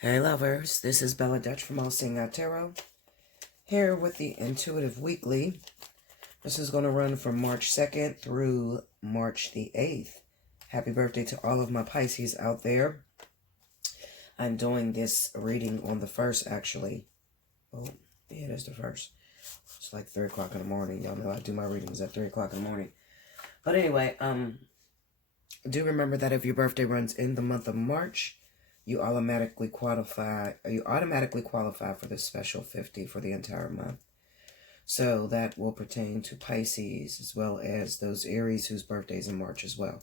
Hey lovers, this is Bella Dutch from Allseeingeyetarot, here with the Intuitive Weekly. This is going to run from March 2nd through March the 8th. Happy birthday to all of my Pisces out there. I'm doing this reading on the 1st, actually. Oh, yeah, it is the 1st. It's like 3 o'clock in the morning. Y'all know I do my readings at 3 o'clock in the morning. But anyway, do remember that if your birthday runs in the month of March, you automatically qualify for this special 50 for the entire month. So that will pertain to Pisces as well as those Aries whose birthdays in March as well.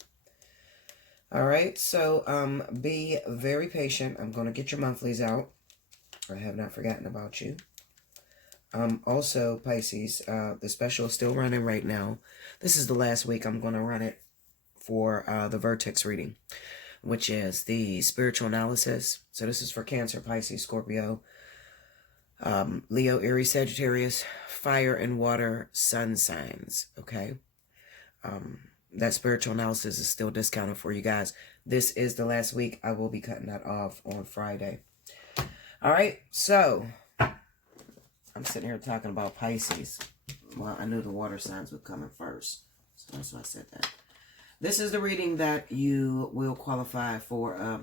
All right, so be very patient. I'm going to get your monthlies out. I have not forgotten about you. Also, Pisces, the special is still running right now. This is the last week I'm going to run it for the Vertex reading, which is the spiritual analysis. So this is for Cancer, Pisces, Scorpio, Leo, Aries, Sagittarius, fire and water, sun signs, okay? That spiritual analysis is still discounted for you guys. This is the last week. I will be cutting that off on Friday. All right, so I'm sitting here talking about Pisces. Well, I knew the water signs would come in first, so that's why I said that. This is the reading that you will qualify for,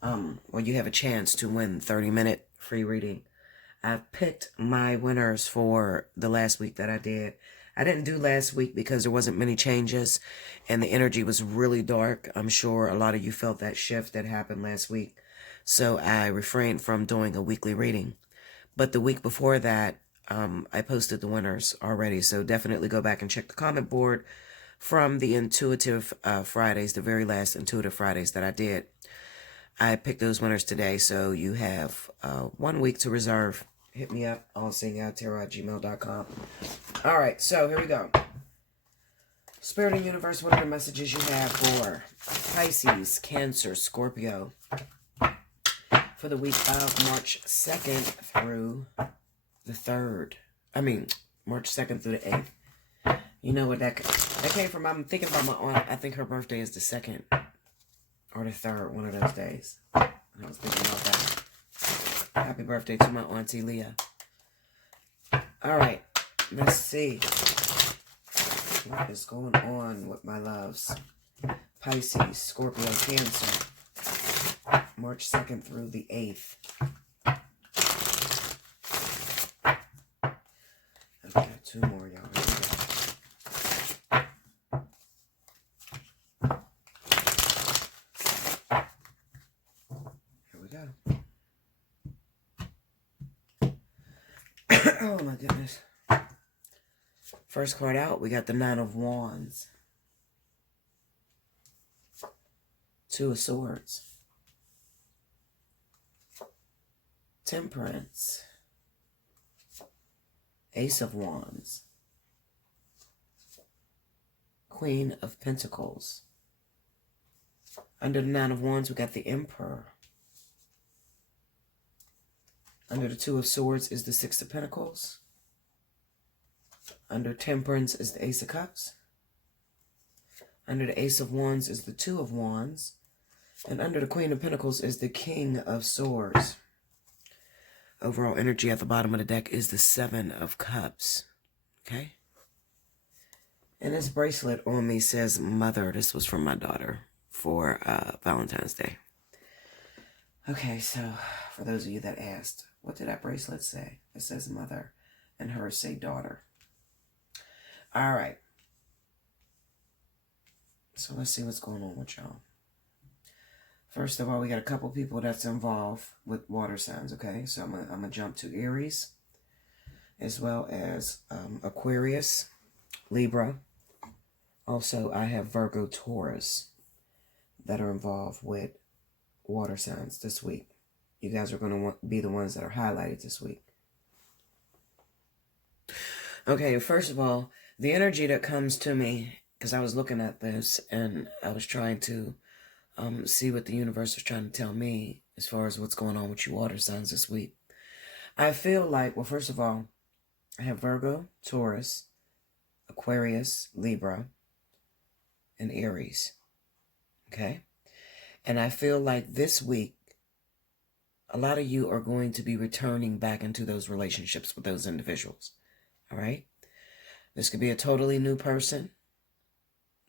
when you have a chance to win 30-minute free reading. I've picked my winners for the last week that I did. I didn't do last week because there wasn't many changes and the energy was really dark. I'm sure a lot of you felt that shift that happened last week. So I refrained from doing a weekly reading. But the week before that, I posted the winners already. So definitely go back and check the comment board from the Intuitive Fridays, the very last Intuitive Fridays that I did. I picked those winners today, so you have 1 week to reserve. Hit me up, allseeingeyetarot@gmail.com. All right, so here we go. Spirit and Universe, what are the messages you have for Pisces, Cancer, Scorpio for the week of March 2nd through the 3rd? March 2nd through the 8th. You know what that came from? I'm thinking about my aunt. I think her birthday is the 2nd or the 3rd, one of those days. I was thinking about that. Happy birthday to my auntie Leah. All right, let's see what is going on with my loves. Pisces, Scorpio, Cancer, March 2nd through the 8th. I've got 2 more, y'all. Here we go. Oh my goodness. First card out, we got the 9 of Wands. 2 of Swords. Temperance. Ace of Wands. Queen of Pentacles. Under the 9 of Wands, we got the Emperor. Under the 2 of Swords is the 6 of Pentacles. Under Temperance is the Ace of Cups. Under the Ace of Wands is the 2 of Wands. And under the Queen of Pentacles is the King of Swords. Overall energy at the bottom of the deck is the 7 of Cups. Okay? And this bracelet on me says Mother. This was from my daughter for Valentine's Day. Okay, so for those of you that asked, what did that bracelet say? It says Mother, and hers say Daughter. All right. So let's see what's going on with y'all. First of all, we got a couple people that's involved with water signs, okay? So I'm gonna jump to Aries, as well as Aquarius, Libra. Also, I have Virgo, Taurus that are involved with water signs this week. You guys are going to be the ones that are highlighted this week. Okay, first of all, the energy that comes to me, because I was looking at this and I was trying to see what the universe is trying to tell me as far as what's going on with you water signs this week. I feel like, well, first of all, I have Virgo, Taurus, Aquarius, Libra, and Aries. Okay? And I feel like this week, a lot of you are going to be returning back into those relationships with those individuals. All right? This could be a totally new person,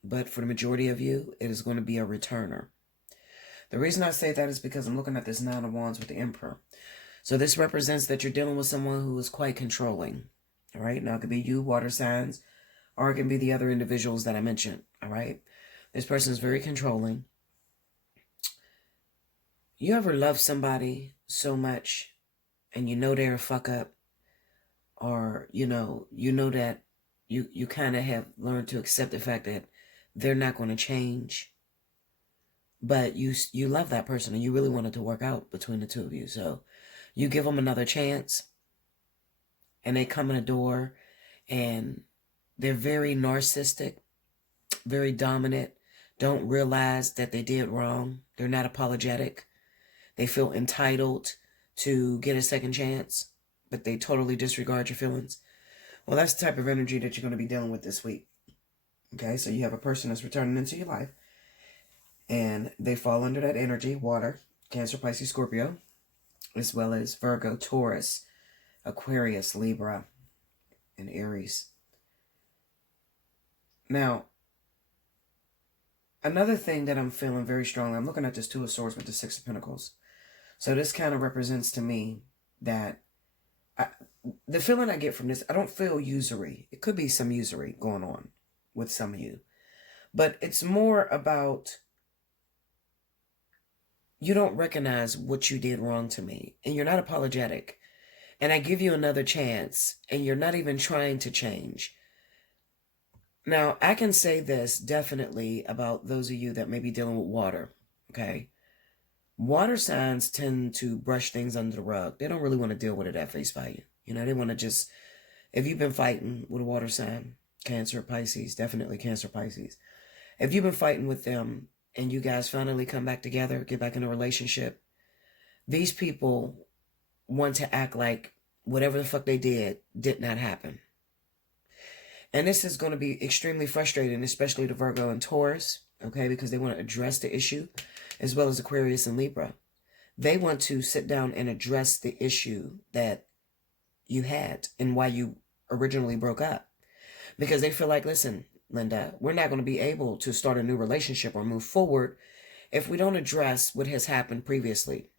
but for the majority of you, it is going to be a returner. The reason I say that is because I'm looking at this Nine of Wands with the Emperor. So this represents that you're dealing with someone who is quite controlling. All right? Now, it could be you, water signs, or it can be the other individuals that I mentioned. All right? This person is very controlling. You ever love somebody so much and you know they're a fuck up, or you know that you kind of have learned to accept the fact that they're not going to change, but you love that person and you really want it to work out between the two of you. So you give them another chance and they come in the door and they're very narcissistic, very dominant, don't realize that they did wrong. They're not apologetic. They feel entitled to get a second chance, but they totally disregard your feelings. Well, that's the type of energy that you're going to be dealing with this week. Okay, so you have a person that's returning into your life, and they fall under that energy, water, Cancer, Pisces, Scorpio, as well as Virgo, Taurus, Aquarius, Libra, and Aries. Now, another thing that I'm feeling very strongly, I'm looking at this Two of Swords with the Six of Pentacles. So this kind of represents to me that the feeling I get from this, I don't feel usury. It could be some usury going on with some of you. But it's more about you don't recognize what you did wrong to me. And you're not apologetic. And I give you another chance. And you're not even trying to change. Now, I can say this definitely about those of you that may be dealing with water. Okay? Water signs tend to brush things under the rug. They don't really want to deal with it at face value. You know, they want to just, if you've been fighting with a water sign, Cancer, Pisces, definitely Cancer, Pisces. If you've been fighting with them and you guys finally come back together, get back in a relationship, these people want to act like whatever the fuck they did not happen. And this is going to be extremely frustrating, especially to Virgo and Taurus, okay, because they want to address the issue, as well as Aquarius and Libra. They want to sit down and address the issue that you had and why you originally broke up. Because they feel like, listen, Linda, we're not going to be able to start a new relationship or move forward if we don't address what has happened previously.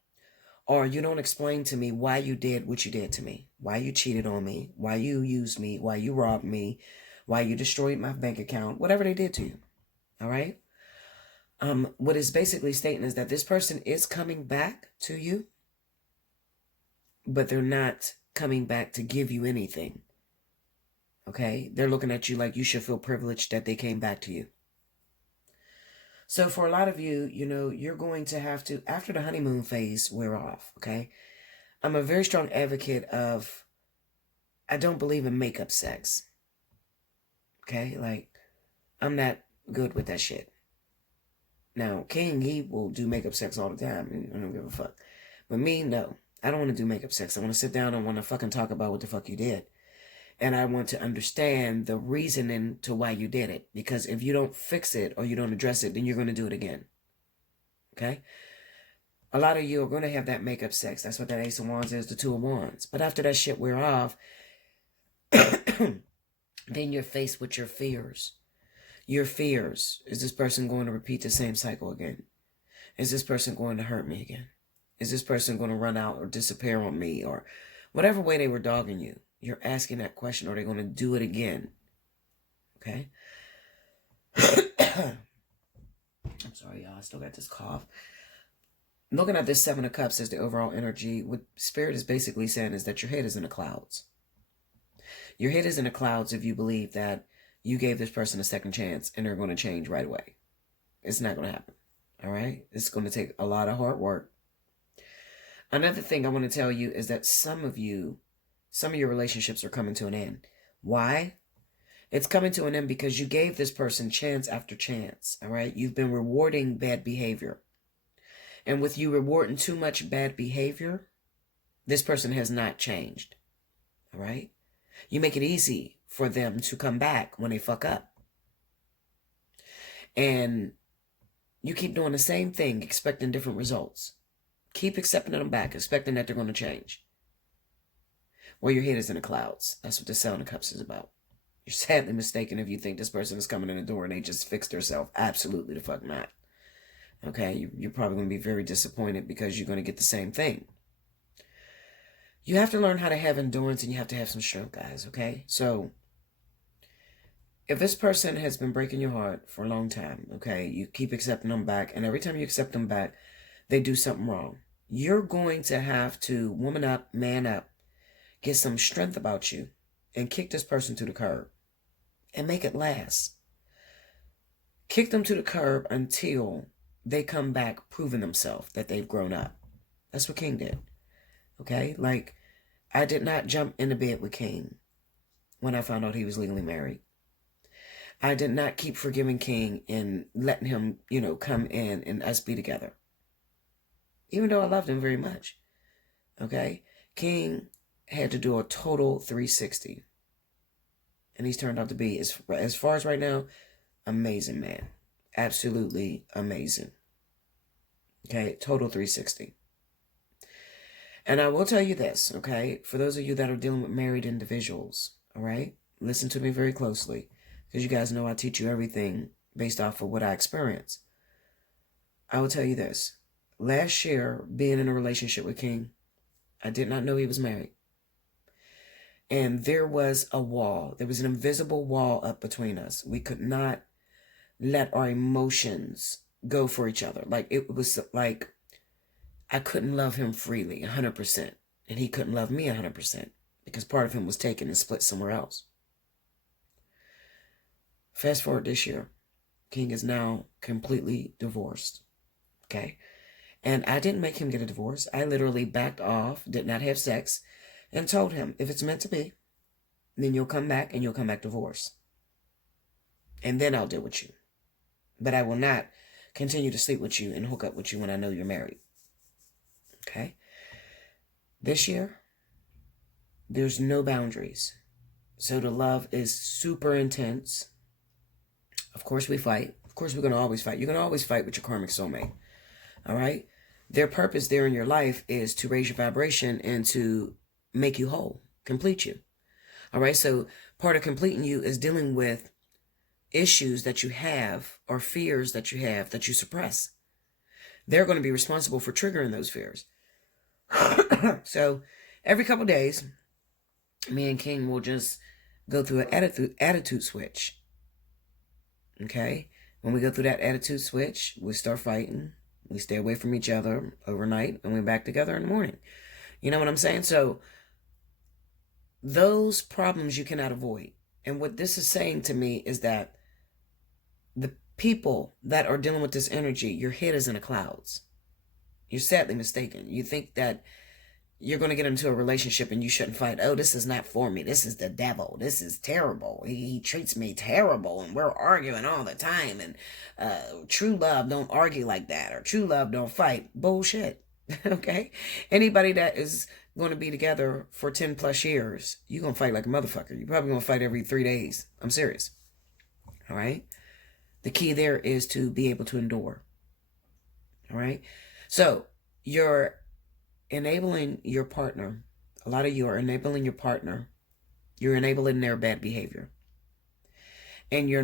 Or you don't explain to me why you did what you did to me, why you cheated on me, why you used me, why you robbed me, why you destroyed my bank account, whatever they did to you. All right? What is basically stating is that this person is coming back to you, but they're not coming back to give you anything. Okay? They're looking at you like you should feel privileged that they came back to you. So for a lot of you, you know, you're going to have to, after the honeymoon phase wear off, okay? I'm a very strong advocate of, I don't believe in makeup sex. Okay? Like, I'm not good with that shit. Now, King, he will do makeup sex all the time. I don't give a fuck. But me, no. I don't want to do makeup sex. I want to sit down and want to fucking talk about what the fuck you did. And I want to understand the reasoning to why you did it. Because if you don't fix it or you don't address it, then you're going to do it again. Okay? A lot of you are going to have that makeup sex. That's what that Ace of Wands is, the Two of Wands. But after that shit wear off, then you're faced with your fears. Your fears. Is this person going to repeat the same cycle again? Is this person going to hurt me again? Is this person going to run out or disappear on me? Or whatever way they were dogging you. You're asking that question. Are they going to do it again? Okay? I'm sorry, y'all. I still got this cough. Looking at this Seven of Cups as the overall energy, what Spirit is basically saying is that your head is in the clouds. Your head is in the clouds if you believe that you gave this person a second chance and they're going to change right away. It's not going to happen. All right? It's going to take a lot of hard work. Another thing I want to tell you is that some of your relationships are coming to an end. Why? It's coming to an end because you gave this person chance after chance. All right? You've been rewarding bad behavior. And with you rewarding too much bad behavior, this person has not changed. All right? You make it easy for them to come back when they fuck up. And you keep doing the same thing, expecting different results. Keep accepting them back, expecting that they're going to change. Well, your head is in the clouds. That's what the Seven of Cups is about. You're sadly mistaken if you think this person is coming in the door and they just fixed themselves. Absolutely the fuck not. Okay, you're probably going to be very disappointed because you're going to get the same thing. You have to learn how to have endurance and you have to have some strength, guys, okay? So, if this person has been breaking your heart for a long time, okay, you keep accepting them back, and every time you accept them back, they do something wrong. You're going to have to woman up, man up, get some strength about you, and kick this person to the curb and make it last. Kick them to the curb until they come back proving themselves that they've grown up. That's what King did. Okay? Like, I did not jump into bed with King when I found out he was legally married. I did not keep forgiving King and letting him, come in and us be together. Even though I loved him very much. Okay? King had to do a total 360. And he's turned out to be, as far as right now, amazing man. Absolutely amazing. Okay? Total 360. And I will tell you this, okay? For those of you that are dealing with married individuals, all right? Listen to me very closely. Because you guys know I teach you everything based off of what I experience. I will tell you this. Last year, being in a relationship with King, I did not know he was married. And there was a wall. There was an invisible wall up between us. We could not let our emotions go for each other. Like, it was like I couldn't love him freely, 100%. And he couldn't love me 100% because part of him was taken and split somewhere else. Fast forward this year, King is now completely divorced. Okay? And I didn't make him get a divorce. I literally backed off, did not have sex, and told him, if it's meant to be, then you'll come back and you'll come back divorced. And then I'll deal with you. But I will not continue to sleep with you and hook up with you when I know you're married. Okay? This year, there's no boundaries. So the love is super intense. Of course we fight. Of course we're going to always fight. You're going to always fight with your karmic soulmate. All right? Their purpose there in your life is to raise your vibration and to make you whole, complete you. All right? So part of completing you is dealing with issues that you have or fears that you have that you suppress. They're going to be responsible for triggering those fears. So every couple of days, me and King will just go through an attitude switch. Okay? When we go through that attitude switch, we start fighting. We stay away from each other overnight, and we're back together in the morning. You know what I'm saying? So those problems you cannot avoid. And what this is saying to me is that the people that are dealing with this energy, your head is in the clouds. You're sadly mistaken. You think that you're going to get into a relationship and you shouldn't fight. Oh, this is not for me. This is the devil. This is terrible. He treats me terrible and we're arguing all the time. And true love don't argue like that, or true love don't fight. Bullshit. Okay? Anybody that is going to be together for 10 plus years, you're going to fight like a motherfucker. You're probably going to fight every 3 days. I'm serious. All right? The key there is to be able to endure. All right? So you're enabling your partner. A lot of you are enabling your partner. You're enabling their bad behavior. And you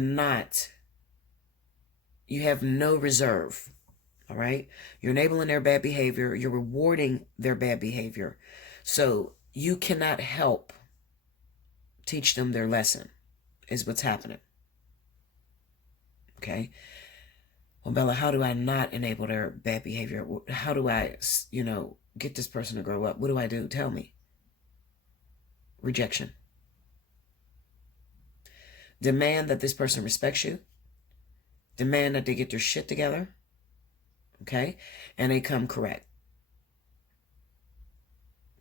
have no reserve. All right? You're enabling their bad behavior. You're rewarding their bad behavior. So you cannot help teach them their lesson, is what's happening. Okay? Well, Bella, how do I not enable their bad behavior? How do I, get this person to grow up? What do I do? Tell me. Rejection. Demand that this person respects you. Demand that they get their shit together. Okay? And they come correct.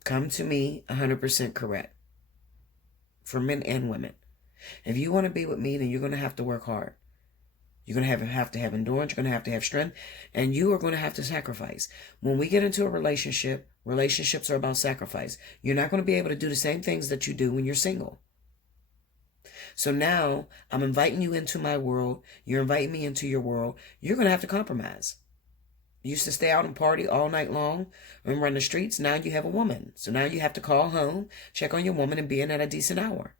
Come to me 100% correct. For men and women. If you want to be with me, then you're going to have to work hard. You're going to have to have endurance. You're going to have strength. And you are going to have to sacrifice. When we get into a relationship, relationships are about sacrifice. You're not going to be able to do the same things that you do when you're single. So now I'm inviting you into my world. You're inviting me into your world. You're going to have to compromise. used to stay out and party all night long and run the streets. Now you have a woman. So now you have to call home, check on your woman, and be in at a decent hour.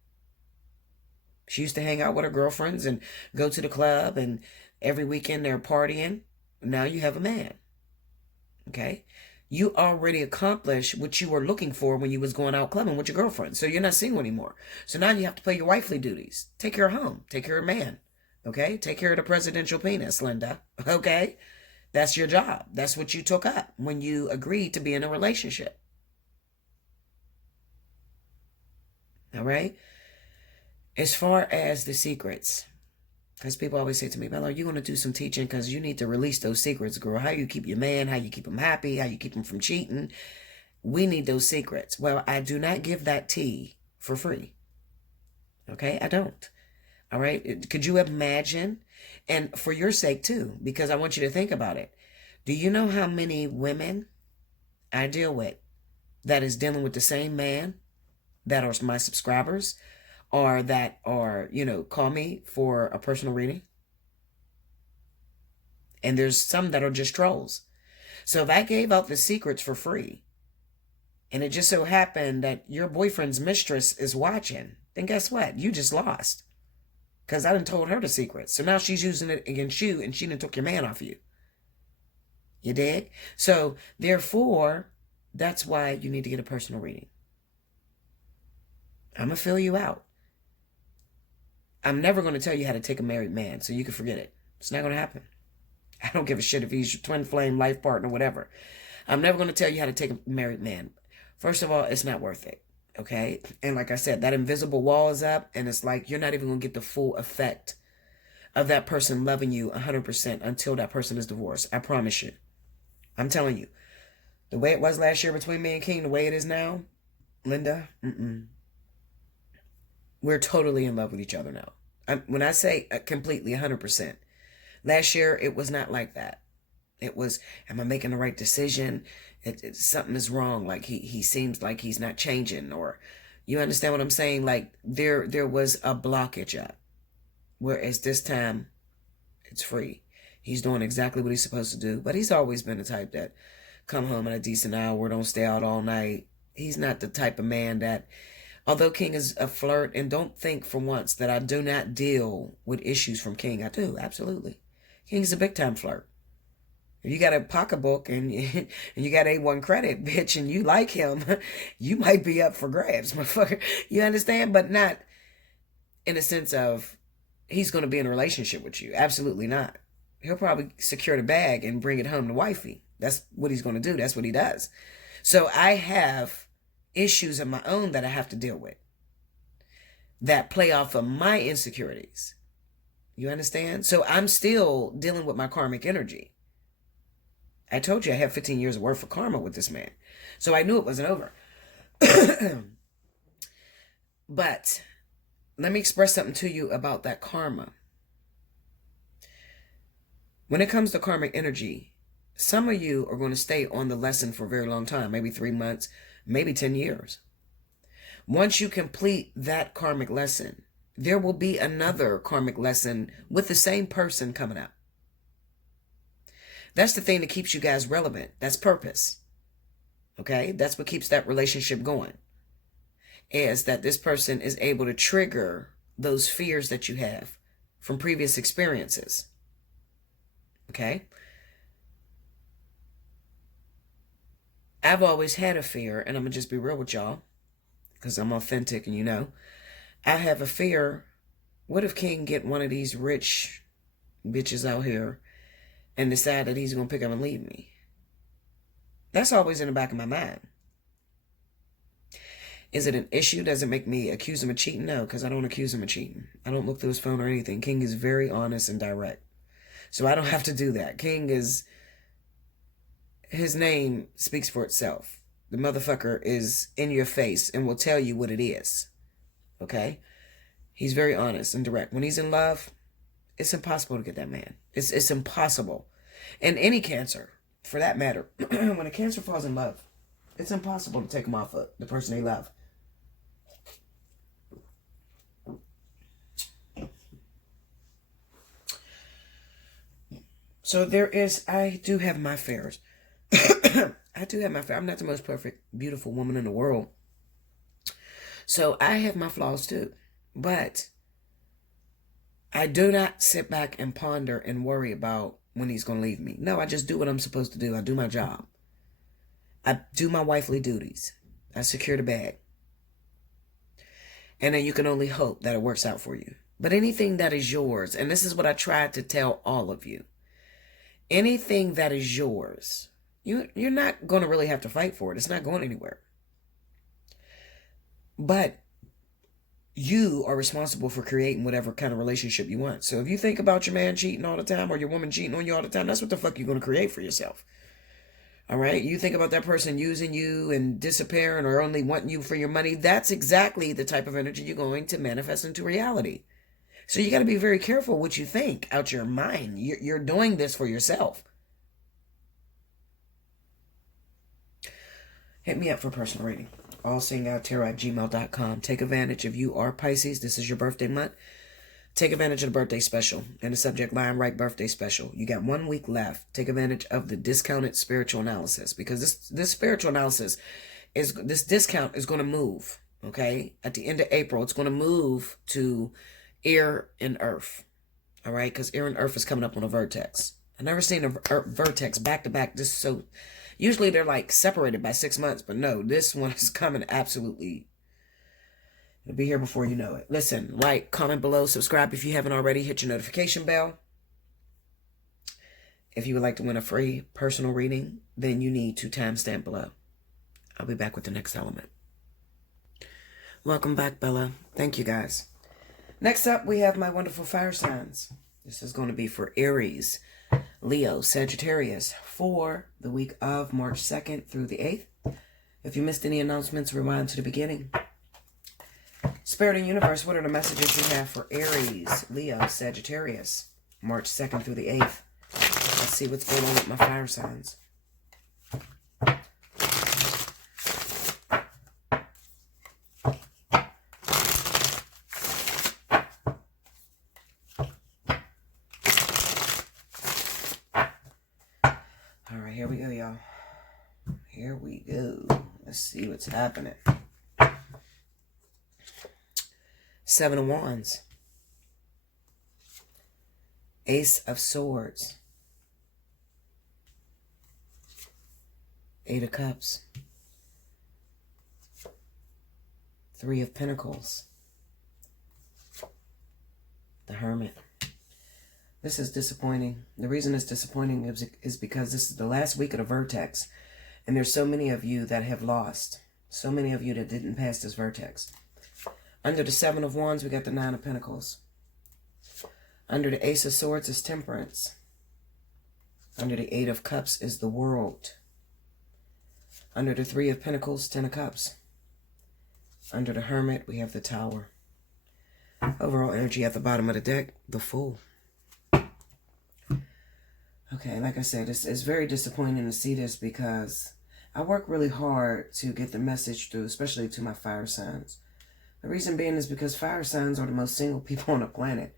She used to hang out with her girlfriends and go to the club, and every weekend they're partying. Now you have a man. Okay? You already accomplished what you were looking for when you was going out clubbing with your girlfriend. So you're not single anymore. So now you have to play your wifely duties. Take care of home. Take care of man. Okay? Take care of the presidential penis, Linda. Okay? That's your job. That's what you took up when you agreed to be in a relationship. All right? As far as the secrets, because people always say to me, Bella, are you going to do some teaching? Because you need to release those secrets, girl. How you keep your man, how you keep him happy, how you keep him from cheating. We need those secrets. Well, I do not give that tea for free. Okay? I don't. All right? Could you imagine? And for your sake, too, because I want you to think about it. Do you know how many women I deal with that is dealing with the same man that are my subscribers or that are, call me for a personal reading? And there's some that are just trolls. So if I gave out the secrets for free, and it just so happened that your boyfriend's mistress is watching, then guess what? You just lost. Because I done told her the secret. So now she's using it against you, and she done took your man off you. You dig? So, therefore, that's why you need to get a personal reading. I'm going to fill you out. I'm never going to tell you how to take a married man, so you can forget it. It's not going to happen. I don't give a shit if he's your twin flame, life partner, whatever. I'm never going to tell you how to take a married man. First of all, it's not worth it. Okay? And like I said, that invisible wall is up, and it's like you're not even going to get the full effect of that person loving you 100% until that person is divorced. I promise you. I'm telling you. The way it was last year between me and King, the way it is now, Linda, we're totally in love with each other now. When I say completely 100%, last year it was not like that. It was, am I making the right decision? Something is wrong. Like he seems like he's not changing, or you understand what I'm saying? Like there was a blockage up. Whereas this time it's free. He's doing exactly what he's supposed to do. But he's always been the type that come home at a decent hour, don't stay out all night. He's not the type of man that, although King is a flirt, and don't think for once that I do not deal with issues from King. I do, absolutely. King's a big time flirt. If you got a pocketbook and you got A1 credit, bitch, and you like him, you might be up for grabs, motherfucker. You understand? But not in a sense of he's going to be in a relationship with you. Absolutely not. He'll probably secure the bag and bring it home to wifey. That's what he's going to do. That's what he does. So I have issues of my own that I have to deal with that play off of my insecurities. You understand? So I'm still dealing with my karmic energy. I told you I have 15 years of worth of karma with this man. So I knew it wasn't over. But let me express something to you about that karma. When it comes to karmic energy, some of you are going to stay on the lesson for a very long time, maybe 3 months, maybe 10 years. Once you complete that karmic lesson, there will be another karmic lesson with the same person coming up. That's the thing that keeps you guys relevant. That's purpose. Okay? That's what keeps that relationship going. Is that this person is able to trigger those fears that you have from previous experiences. Okay? I've always had a fear, and I'm going to just be real with y'all, because I'm authentic and you know. I have a fear, what if King get one of these rich bitches out here and decide that he's going to pick up and leave me? That's always in the back of my mind. Is it an issue? Does it make me accuse him of cheating? No, because I don't accuse him of cheating. I don't look through his phone or anything. King is very honest and direct. So I don't have to do that. King is, his name speaks for itself. The motherfucker is in your face and will tell you what it is. Okay? He's very honest and direct. When he's in love, it's impossible to get that man. It's impossible. And any cancer, for that matter, when a cancer falls in love, it's impossible to take them off of the person they love. So I do have my fears. I do have my fears. I'm not the most perfect, beautiful woman in the world. So I have my flaws too. But I do not sit back and ponder and worry about when he's going to leave me. No, I just do what I'm supposed to do. I do my job. I do my wifely duties. I secure the bag. And then you can only hope that it works out for you. But anything that is yours, and this is what I tried to tell all of you, anything that is yours, you're not going to really have to fight for it. It's not going anywhere. But you are responsible for creating whatever kind of relationship you want. So if you think about your man cheating all the time or your woman cheating on you all the time, that's what the fuck you're going to create for yourself. All right? You think about that person using you and disappearing or only wanting you for your money. That's exactly the type of energy you're going to manifest into reality. So you got to be very careful what you think out your mind. You're doing this for yourself. Hit me up for personal reading. Allseeingeyetarot@gmail.com. Take advantage if you are Pisces. This is your birthday month. Take advantage of the birthday special. In the subject line, write birthday special. You got 1 week left. Take advantage of the discounted spiritual analysis, because this spiritual analysis this discount is going to move. Okay, at the end of April, it's going to move to air and earth. All right, because air and earth is coming up on a vertex. I've never seen a vertex back to back. This so. Usually they're like separated by 6 months, but no, this one is coming absolutely. It'll be here before you know it. Listen, like, comment below, subscribe if you haven't already, hit your notification bell. If you would like to win a free personal reading, then you need to timestamp below. I'll be back with the next element. Welcome back, Bella. Thank you, guys. Next up, we have my wonderful fire signs. This is going to be for Aries, Leo, Sagittarius for the week of March 2nd through the 8th. If you missed any announcements, rewind to the beginning. Spirit and Universe, what are the messages you have for Aries, Leo, Sagittarius, March 2nd through the 8th? Let's see what's going on with my fire signs. Here we go, y'all. Here we go. Let's see what's happening. 7 of Wands. Ace of Swords. 8 of Cups. 3 of Pentacles. The Hermit. This is disappointing. The reason it's disappointing is because this is the last week of the Vertex. And there's so many of you that have lost. So many of you that didn't pass this Vertex. Under the 7 of Wands, we got the 9 of Pentacles. Under the Ace of Swords is Temperance. Under the 8 of Cups is the World. Under the 3 of Pentacles, 10 of Cups. Under the Hermit, we have the Tower. Overall energy at the bottom of the deck, the Fool. Okay, like I said, it's very disappointing to see this because I work really hard to get the message through, especially to my fire signs. The reason being is because fire signs are the most single people on the planet.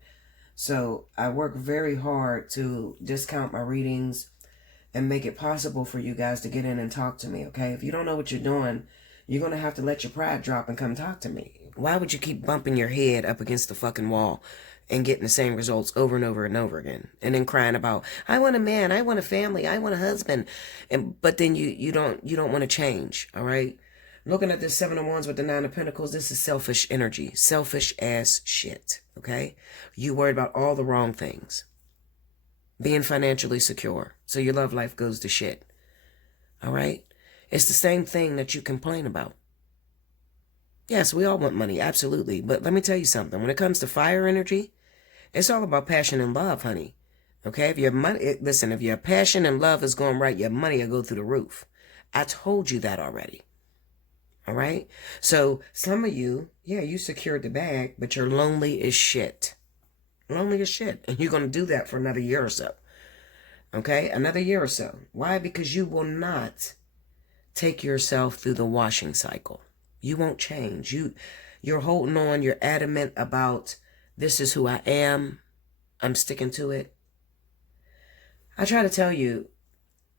So I work very hard to discount my readings and make it possible for you guys to get in and talk to me, okay? If you don't know what you're doing, you're going to have to let your pride drop and come talk to me. Why would you keep bumping your head up against the fucking wall and getting the same results over and over and over again, and then crying about, I want a man, I want a family, I want a husband, but then you don't want to change? All right, looking at this 7 of Wands with the 9 of Pentacles, this is selfish energy, selfish ass shit. Okay, you worried about all the wrong things, being financially secure, so your love life goes to shit. All right, it's the same thing that you complain about. Yes, we all want money, absolutely, but let me tell you something. When it comes to fire energy, it's all about passion and love, honey. Okay? If your money, listen, if your passion and love is going right, your money will go through the roof. I told you that already. All right? So some of you, yeah, you secured the bag, but you're lonely as shit. Lonely as shit. And you're going to do that for another year or so. Okay? Another year or so. Why? Because you will not take yourself through the washing cycle. You won't change. You're holding on. You're adamant about, this is who I am. I'm sticking to it. I try to tell you,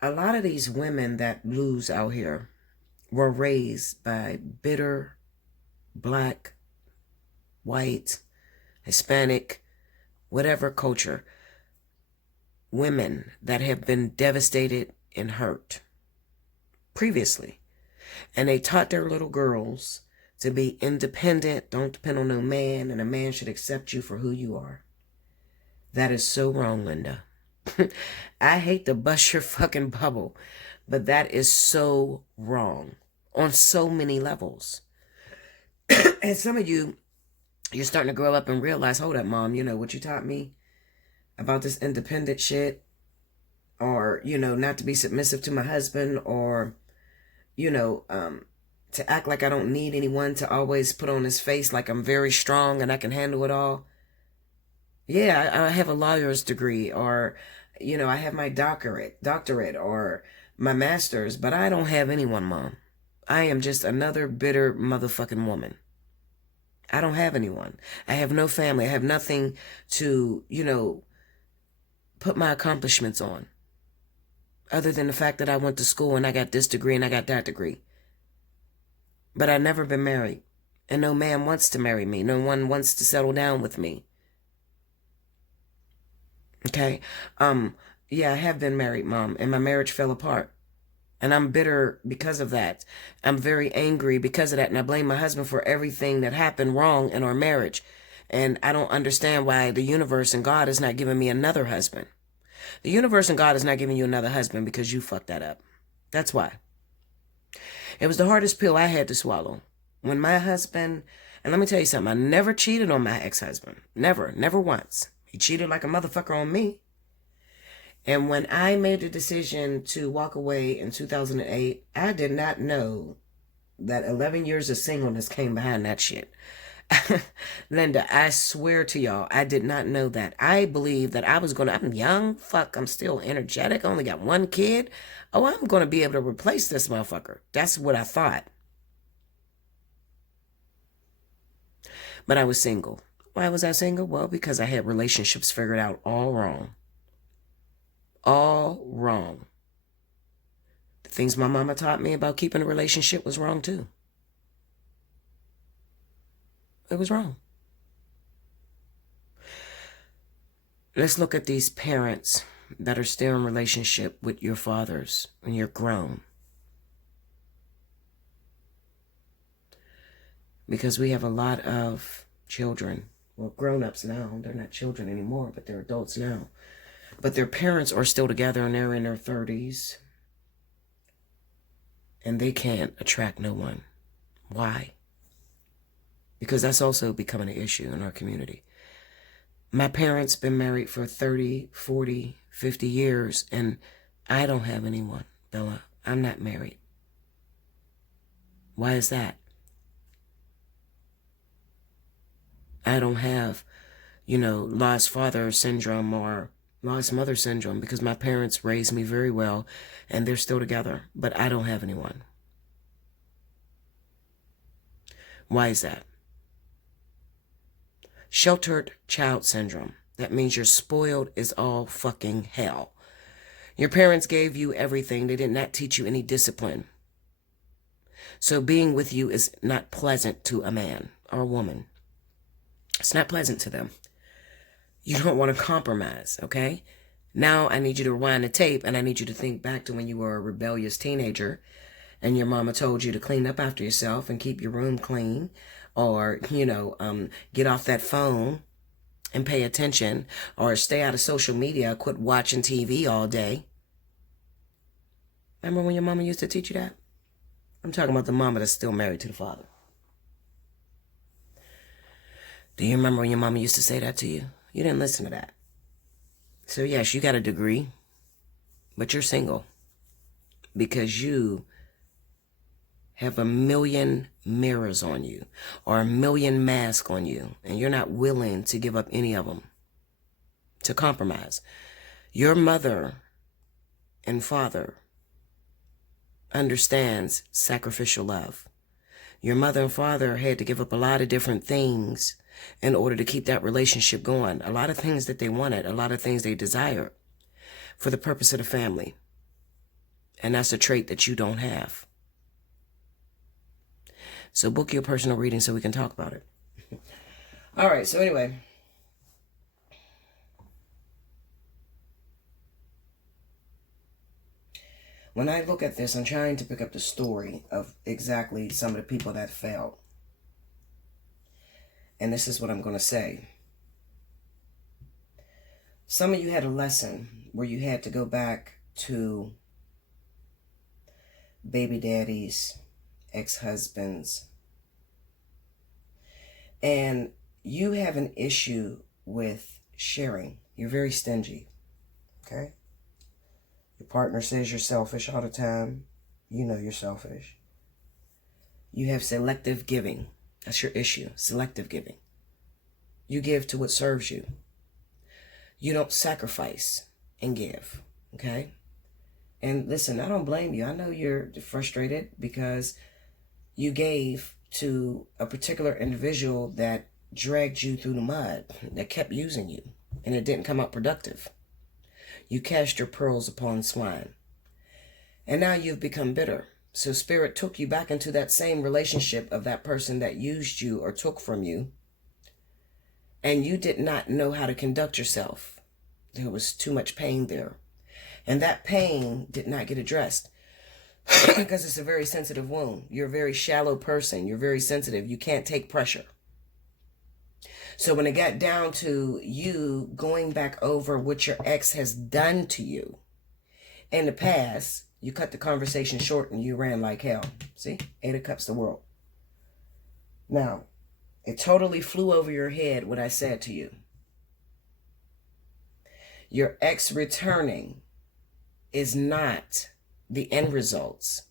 a lot of these women that lose out here were raised by bitter, black, white, Hispanic, whatever culture, women that have been devastated and hurt previously. And they taught their little girls to be independent, don't depend on no man, and a man should accept you for who you are. That is so wrong, Linda. I hate to bust your fucking bubble, but that is so wrong on so many levels. And some of you, you're starting to grow up and realize, hold up, Mom, you know what you taught me about this independent shit, or, you know, not to be submissive to my husband, or, you know, to act like I don't need anyone, to always put on this face like I'm very strong and I can handle it all. Yeah, I have a lawyer's degree, or, you know, I have my doctorate, or my master's, but I don't have anyone, Mom. I am just another bitter motherfucking woman. I don't have anyone. I have no family. I have nothing to, you know, put my accomplishments on, other than the fact that I went to school and I got this degree and I got that degree. But I've never been married, and no man wants to marry me. No one wants to settle down with me. Okay? Yeah, I have been married, Mom, and my marriage fell apart. And I'm bitter because of that. I'm very angry because of that, and I blame my husband for everything that happened wrong in our marriage. And I don't understand why the universe and God is not giving me another husband. The universe and God is not giving you another husband because you fucked that up. That's why. It was the hardest pill I had to swallow. When my husband, and let me tell you something, I never cheated on my ex-husband. Never once. He cheated like a motherfucker on me. And when I made the decision to walk away in 2008, I did not know that 11 years of singleness came behind that shit. Linda, I swear to y'all, I did not know that. I believed that I'm young, I'm still energetic, I only got one kid. Oh, I'm going to be able to replace this motherfucker. That's what I thought. But I was single. Why was I single? Well, because I had relationships figured out all wrong. All wrong. The things my mama taught me about keeping a relationship was wrong too. It was wrong. Let's look at these parents that are still in relationship with your fathers when you're grown. Because we have a lot of children, well, grown-ups now. They're not children anymore, but they're adults now. But their parents are still together and they're in their 30s. And they can't attract no one. Why? Because that's also becoming an issue in our community. My parents been married for 30, 40, 50 years, and I don't have anyone, Bella. I'm not married. Why is that? I don't have, lost father syndrome or lost mother syndrome because my parents raised me very well and they're still together, but I don't have anyone. Why is that? Sheltered child syndrome. That means you're spoiled as all fucking hell. Your parents gave you everything. They did not teach you any discipline. So being with you is not pleasant to a man or a woman. It's not pleasant to them. You don't want to compromise, okay? Now I need you to rewind the tape and I need you to think back to when you were a rebellious teenager and your mama told you to clean up after yourself and keep your room clean, or, get off that phone and pay attention, or stay out of social media, quit watching TV all day. Remember when your mama used to teach you that? I'm talking about the mama that's still married to the father. Do you remember when your mama used to say that to you? You didn't listen to that. So yes, you got a degree, but you're single because you have a million mirrors on you or a million masks on you, and you're not willing to give up any of them, to compromise. Your mother and father understands sacrificial love. Your mother and father had to give up a lot of different things in order to keep that relationship going. A lot of things that they wanted, a lot of things they desired. for the purpose of the family. And that's a trait that you don't have. So book your personal reading so we can talk about it. All right, so anyway. When I look at this, I'm trying to pick up the story of exactly some of the people that failed. And this is what I'm going to say. Some of you had a lesson where you had to go back to baby daddies, ex-husbands, and you have an issue with sharing. You're very stingy, okay? Your partner says you're selfish all the time. You know you're selfish. You have selective giving. That's your issue, selective giving. You give to what serves you. You don't sacrifice and give, okay? And listen, I don't blame you. I know you're frustrated because you gave to a particular individual that dragged you through the mud, that kept using you, and it didn't come out productive. You cast your pearls upon swine. And now you've become bitter. So Spirit took you back into that same relationship of that person that used you or took from you. And you did not know how to conduct yourself. There was too much pain there. And that pain did not get addressed because it's a very sensitive wound. You're a very shallow person. You're very sensitive. You can't take pressure. So when it got down to you going back over what your ex has done to you in the past, you cut the conversation short and you ran like hell. See? 8 of Cups, the world. Now, it totally flew over your head what I said to you. Your ex returning is not the end results.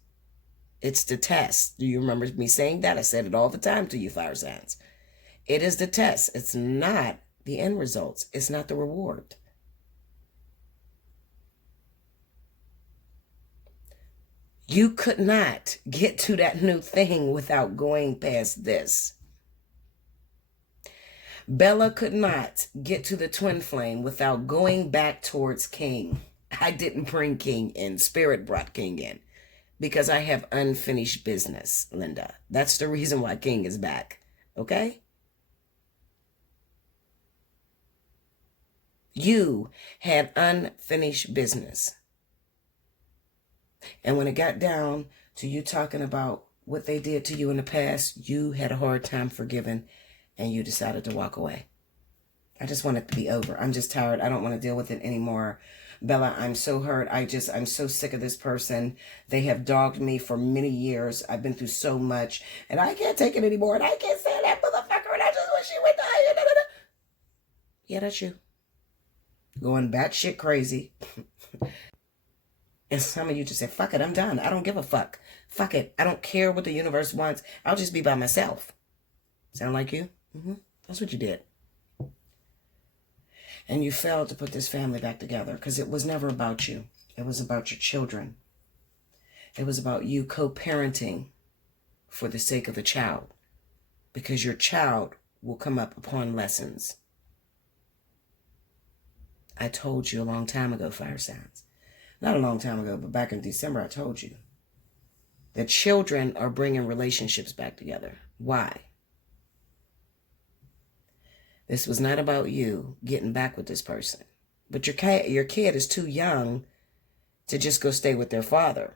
It's the test. Do you remember me saying that? I said it all the time to you, fire signs. It is the test. It's not the end results. It's not the reward. You could not get to that new thing without going past this. Bella could not get to the twin flame without going back towards King. I didn't bring King in. Spirit brought King in because I have unfinished business, Linda. That's the reason why King is back. Okay? You had unfinished business. And when it got down to you talking about what they did to you in the past, you had a hard time forgiving and you decided to walk away. I just want it to be over. I'm just tired. I don't want to deal with it anymore. Bella, I'm so hurt. I'm so sick of this person. They have dogged me for many years. I've been through so much and I can't take it anymore. And I can't stand that motherfucker. And I just wish he would die. Yeah, that's you. Going batshit crazy. And some of you just say, fuck it, I'm done. I don't give a fuck. Fuck it. I don't care what the universe wants. I'll just be by myself. Sound like you? That's what you did. And you failed to put this family back together because it was never about you. It was about your children. It was about you co-parenting for the sake of the child. Because your child will come up upon lessons. I told you a long time ago, fire signs. Not a long time ago, but back in December, I told you that children are bringing relationships back together. Why? This was not about you getting back with this person. But your kid is too young to just go stay with their father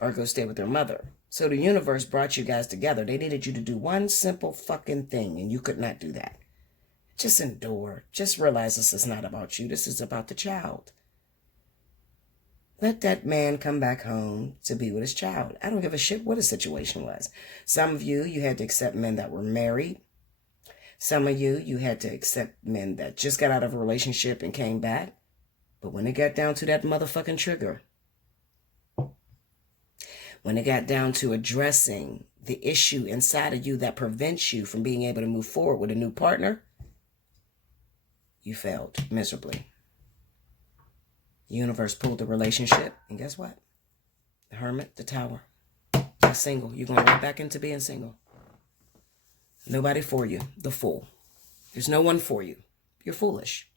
or go stay with their mother. So the universe brought you guys together. They needed you to do one simple fucking thing, and you could not do that. Just endure. Just realize this is not about you. This is about the child. Let that man come back home to be with his child. I don't give a shit what his situation was. Some of you had to accept men that were married. Some of you had to accept men that just got out of a relationship and came back. But when it got down to that motherfucking trigger, when it got down to addressing the issue inside of you that prevents you from being able to move forward with a new partner, you failed miserably. The universe pulled the relationship, and guess what? The hermit, the tower, the single. You're going right back into being single. Nobody for you, the fool. There's no one for you. You're foolish.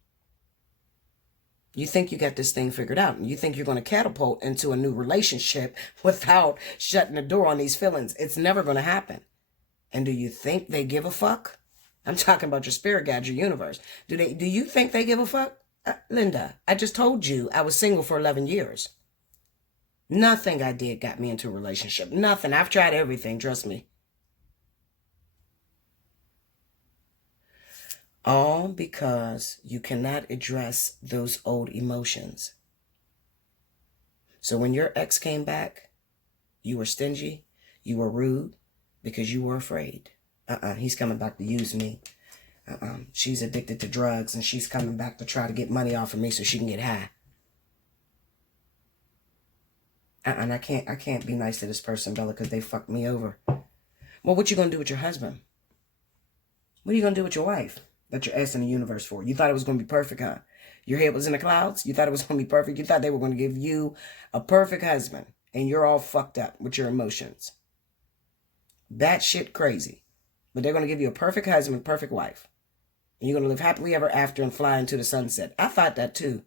You think you got this thing figured out, and you think you're going to catapult into a new relationship without shutting the door on these feelings. It's never going to happen. And do you think they give a fuck? I'm talking about your spirit guide, your universe. Do you think they give a fuck? Linda, I just told you I was single for 11 years. Nothing I did got me into a relationship. Nothing. I've tried everything, trust me. All because you cannot address those old emotions. So when your ex came back, you were stingy, you were rude, because you were afraid. He's coming back to use me. She's addicted to drugs, and she's coming back to try to get money off of me so she can get high. And I can't be nice to this person, Bella, because they fucked me over. Well, what you gonna do with your husband? What are you gonna do with your wife that you're asking the universe for? You thought it was gonna be perfect, huh? Your head was in the clouds? You thought it was gonna be perfect? You thought they were gonna give you a perfect husband, and you're all fucked up with your emotions. That shit crazy. But they're gonna give you a perfect husband, perfect wife. And you're gonna live happily ever after and fly into the sunset. I thought that too.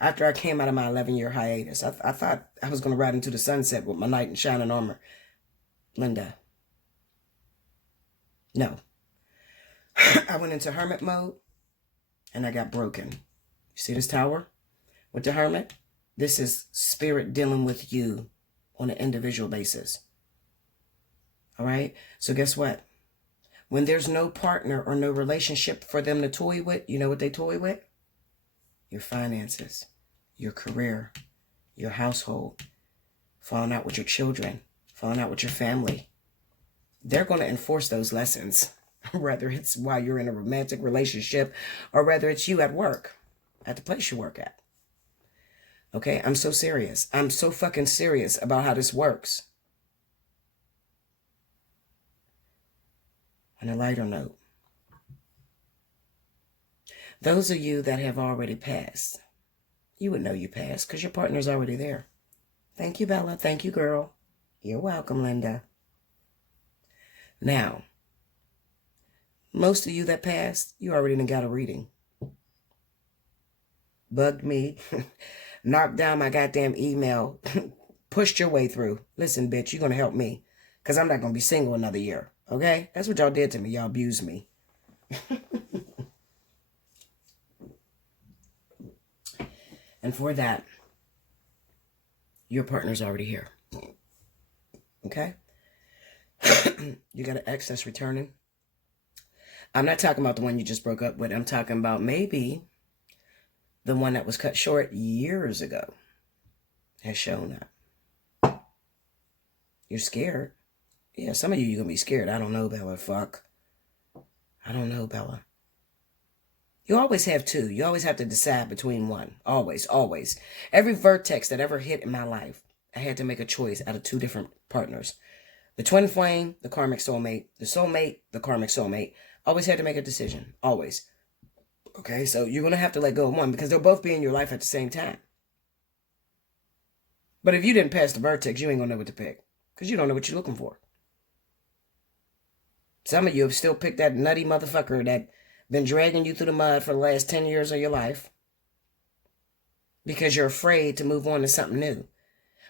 After I came out of my 11-year hiatus, I thought I was going to ride into the sunset with my knight in shining armor. Linda. No. I went into hermit mode, and I got broken. You see this tower with the hermit? This is spirit dealing with you on an individual basis. All right? So guess what? When there's no partner or no relationship for them to toy with, you know what they toy with? Your finances, your career, your household, falling out with your children, falling out with your family. They're going to enforce those lessons, whether it's while you're in a romantic relationship or whether it's you at work, at the place you work at. Okay, I'm so serious. I'm so fucking serious about how this works. On a lighter note, those of you that have already passed, you would know you passed because your partner's already there. Thank you, Bella. Thank you, girl. You're welcome, Linda. Now, most of you that passed, you already done got a reading. Bugged me, knocked down my goddamn email, pushed your way through. Listen, bitch, you're going to help me because I'm not going to be single another year, okay? That's what y'all did to me. Y'all abused me. And for that, your partner's already here. Okay? You got an ex that's returning. I'm not talking about the one you just broke up with. I'm talking about maybe the one that was cut short years ago has shown up. You're scared. Yeah, some of you're going to be scared. I don't know, Bella. Fuck. I don't know, Bella. You always have two. You always have to decide between one. Always, always. Every vertex that ever hit in my life, I had to make a choice out of two different partners. The twin flame, the karmic soulmate. The soulmate, the karmic soulmate. Always had to make a decision. Always. Okay, so you're going to have to let go of one because they'll both be in your life at the same time. But if you didn't pass the vertex, you ain't going to know what to pick because you don't know what you're looking for. Some of you have still picked that nutty motherfucker that been dragging you through the mud for the last 10 years of your life because you're afraid to move on to something new.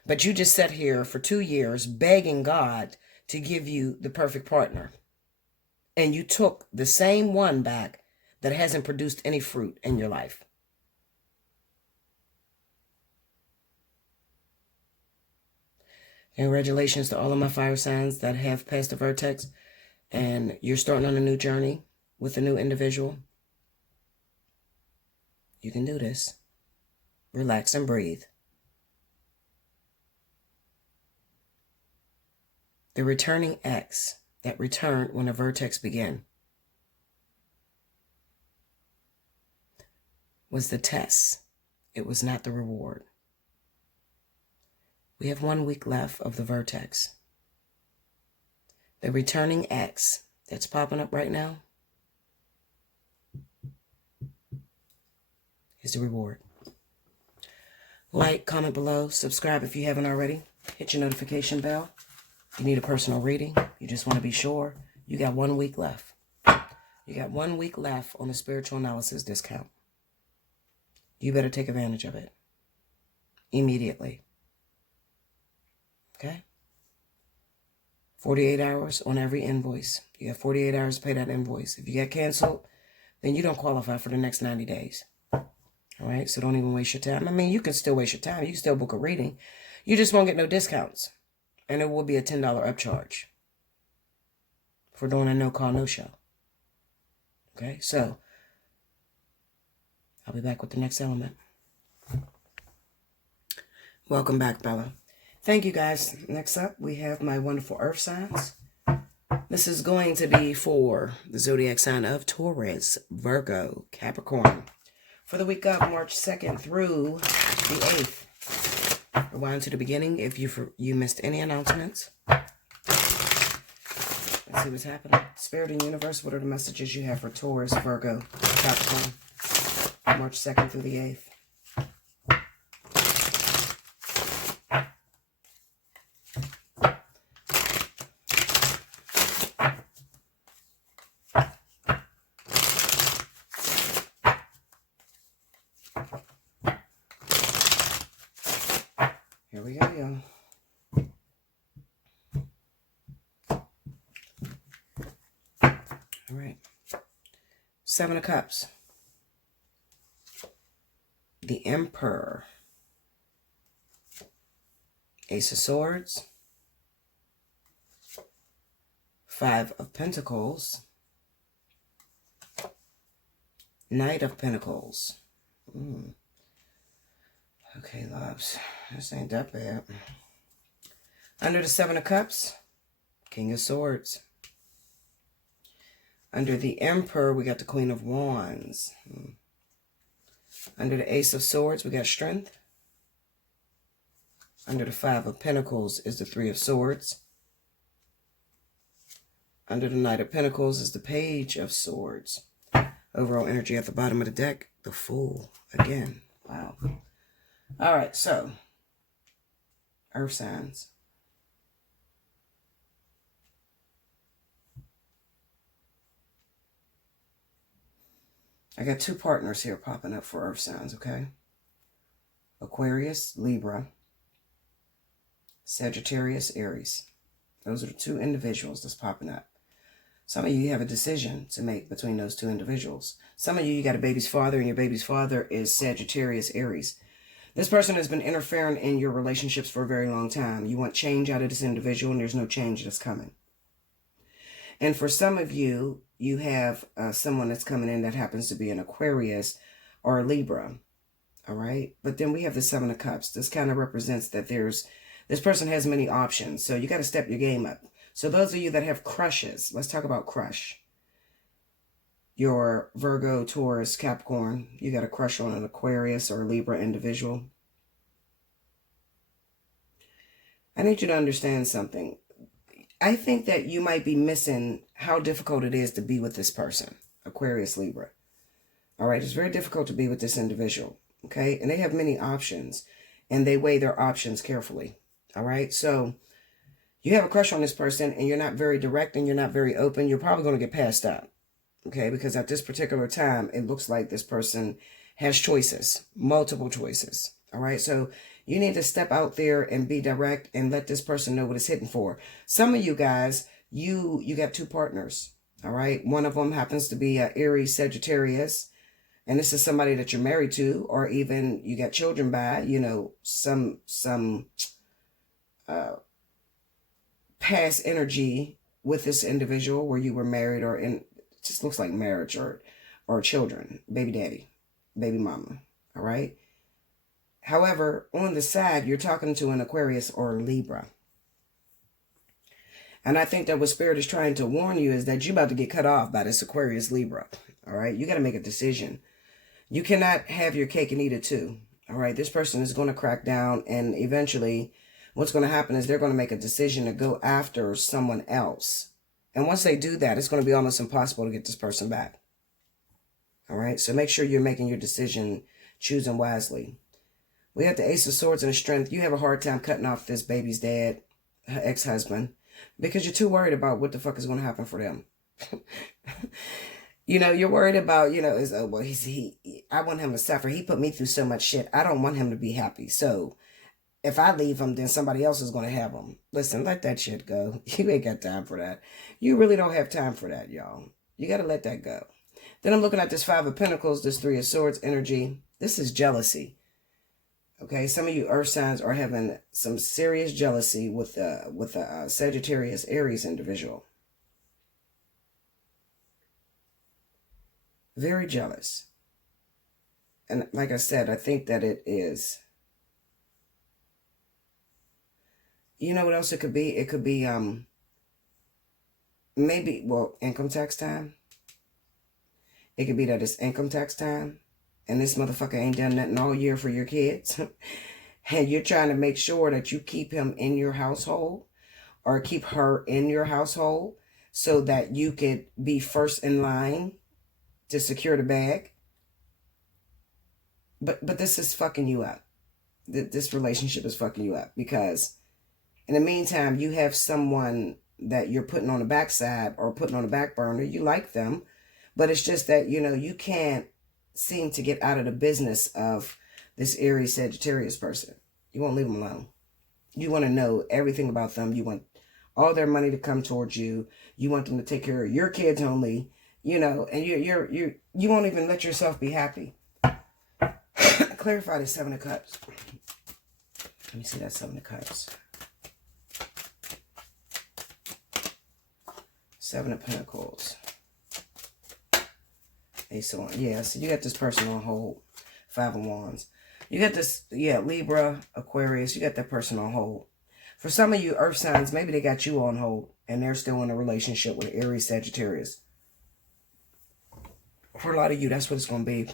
But you just sat here for 2 years begging God to give you the perfect partner. And you took the same one back that hasn't produced any fruit in your life. Congratulations to all of my fire signs that have passed the vertex and you're starting on a new journey with a new individual. You can do this. Relax and breathe. The returning ex that returned when the vertex began was the test. It was not the reward. We have 1 week left of the vertex. The returning ex that's popping up right now is the reward. Like, comment below, subscribe if you haven't already. Hit your notification bell. You need a personal reading. You just want to be sure. You got 1 week left. You got 1 week left on the spiritual analysis discount. you better take advantage of it immediately. Okay? 48 hours on every invoice. You have 48 hours to pay that invoice. If you get canceled, then you don't qualify for the next 90 days. All right? So don't even waste your time. I mean, you can still waste your time. You can still book a reading. You just won't get no discounts. And it will be a $10 upcharge for doing a no-call, no-show. Okay? So I'll be back with the next element. Welcome back, Bella. Thank you, guys. Next up, we have my wonderful earth signs. This is going to be for the zodiac sign of Taurus, Virgo, Capricorn, for the week of March 2nd through the 8th. Rewind to the beginning if you missed any announcements. Let's see what's happening. Spirit and universe, what are the messages you have for Taurus, Virgo, Capricorn, March 2nd through the 8th? Here we go, y'all. All right. 7 of Cups. The Emperor. Ace of Swords. 5 of Pentacles. Knight of Pentacles. Okay, loves. This ain't that bad. Under the 7 of Cups, King of Swords. Under the Emperor, we got the Queen of Wands. Under the Ace of Swords, we got Strength. Under the 5 of Pentacles is the 3 of Swords. Under the Knight of Pentacles is the Page of Swords. Overall energy at the bottom of the deck, the Fool. Again, wow. All right, so, earth signs. I got 2 partners here popping up for earth signs, okay? Aquarius, Libra, Sagittarius, Aries. Those are the 2 individuals that's popping up. Some of you have a decision to make between those 2 individuals. Some of you got a baby's father, and your baby's father is Sagittarius, Aries. This person has been interfering in your relationships for a very long time. You want change out of this individual, and there's no change that's coming. And for some of you, you have someone that's coming in that happens to be an Aquarius or a Libra. All right? But then we have the 7 of Cups. This kind of represents that this person has many options. So you got to step your game up. So those of you that have crushes, let's talk about crush. Your Virgo, Taurus, Capricorn, you got a crush on an Aquarius or a Libra individual. I need you to understand something. I think that you might be missing how difficult it is to be with this person, Aquarius, Libra. All right, it's very difficult to be with this individual, okay? And they have many options, and they weigh their options carefully, all right? So you have a crush on this person, and you're not very direct, and you're not very open. You're probably going to get passed up, okay? Because at this particular time, it looks like this person has choices, multiple choices, all right? So you need to step out there and be direct and let this person know what it's hitting for. Some of you guys, you got 2 partners, all right? One of them happens to be Aries, Sagittarius, and this is somebody that you're married to, or even you got children by, you know, some past energy with this individual where you were married, or in, it just looks like marriage or children, baby daddy, baby mama, all right? However, on the side, you're talking to an Aquarius or a Libra. And I think that what Spirit is trying to warn you is that you're about to get cut off by this Aquarius, Libra. All right? You got to make a decision. You cannot have your cake and eat it too. All right? This person is going to crack down, and eventually what's going to happen is they're going to make a decision to go after someone else. And once they do that, it's going to be almost impossible to get this person back. All right? So make sure you're making your decision, choosing wisely. We have the Ace of Swords and the Strength. You have a hard time cutting off this baby's dad, her ex-husband, because you're too worried about what the fuck is going to happen for them. You know, you're worried about, you know, is, oh, well, I want him to suffer. He put me through so much shit. I don't want him to be happy. So if I leave him, then somebody else is going to have him. Listen, let that shit go. You ain't got time for that. You really don't have time for that, y'all. You got to let that go. Then I'm looking at this Five of Pentacles, this Three of Swords energy. This is jealousy. Okay, some of you earth signs are having some serious jealousy with the Sagittarius Aries individual. Very jealous. And like I said, I think that it is. You know what else it could be? It could be maybe, well, income tax time. It could be that it's income tax time and this motherfucker ain't done nothing all year for your kids. And you're trying to make sure that you keep him in your household or keep her in your household so that you could be first in line to secure the bag. But this is fucking you up. This relationship is fucking you up because in the meantime, you have someone that you're putting on the backside or putting on the back burner. You like them, but it's just that, you know, you can't seem to get out of the business of this Aries Sagittarius person. You won't leave them alone. You want to know everything about them. You want all their money to come towards you. You want them to take care of your kids only, you know, and you won't even let yourself be happy. Clarify the Seven of Cups. Let me see that Seven of Cups. Seven of Pentacles. Ace of Wands. Yeah, so you got this person on hold. Five of Wands. You got this, yeah, Libra, Aquarius. You got that person on hold. For some of you earth signs, maybe they got you on hold and they're still in a relationship with Aries Sagittarius. For a lot of you, that's what it's going to be.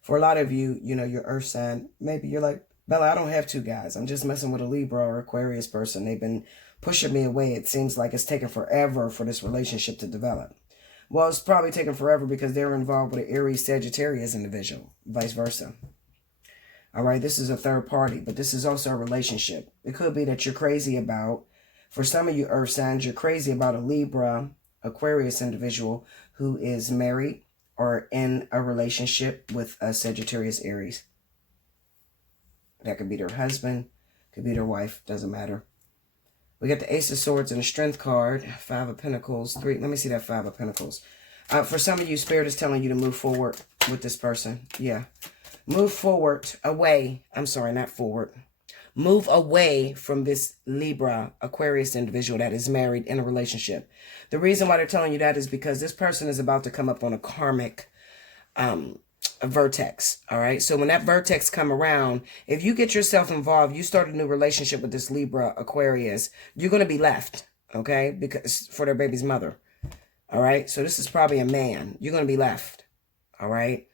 For a lot of you, you know, your earth sign, maybe you're like, Bella, I don't have two guys. I'm just messing with a Libra or Aquarius person. They've been pushing me away. It seems like it's taken forever for this relationship to develop. Well, it's probably taken forever because they're involved with an Aries Sagittarius individual, vice versa. All right, this is a third party, but this is also a relationship. It could be that you're crazy about, for some of you earth signs, you're crazy about a Libra, Aquarius individual who is married or in a relationship with a Sagittarius Aries. That could be their husband, could be their wife, doesn't matter. We got the Ace of Swords and the Strength card, Five of Pentacles, three. Let me see that Five of Pentacles. For some of you, Spirit is telling you to move forward with this person. Yeah. Move forward, away. I'm sorry, not forward. Move away from this Libra, Aquarius individual that is married in a relationship. The reason why they're telling you that is because this person is about to come up on a karmic a vertex. All right. So when that vertex come around, if you get yourself involved, you start a new relationship with this Libra Aquarius, you're going to be left. Okay. Because for their baby's mother. All right. So this is probably a man. You're going to be left. All right.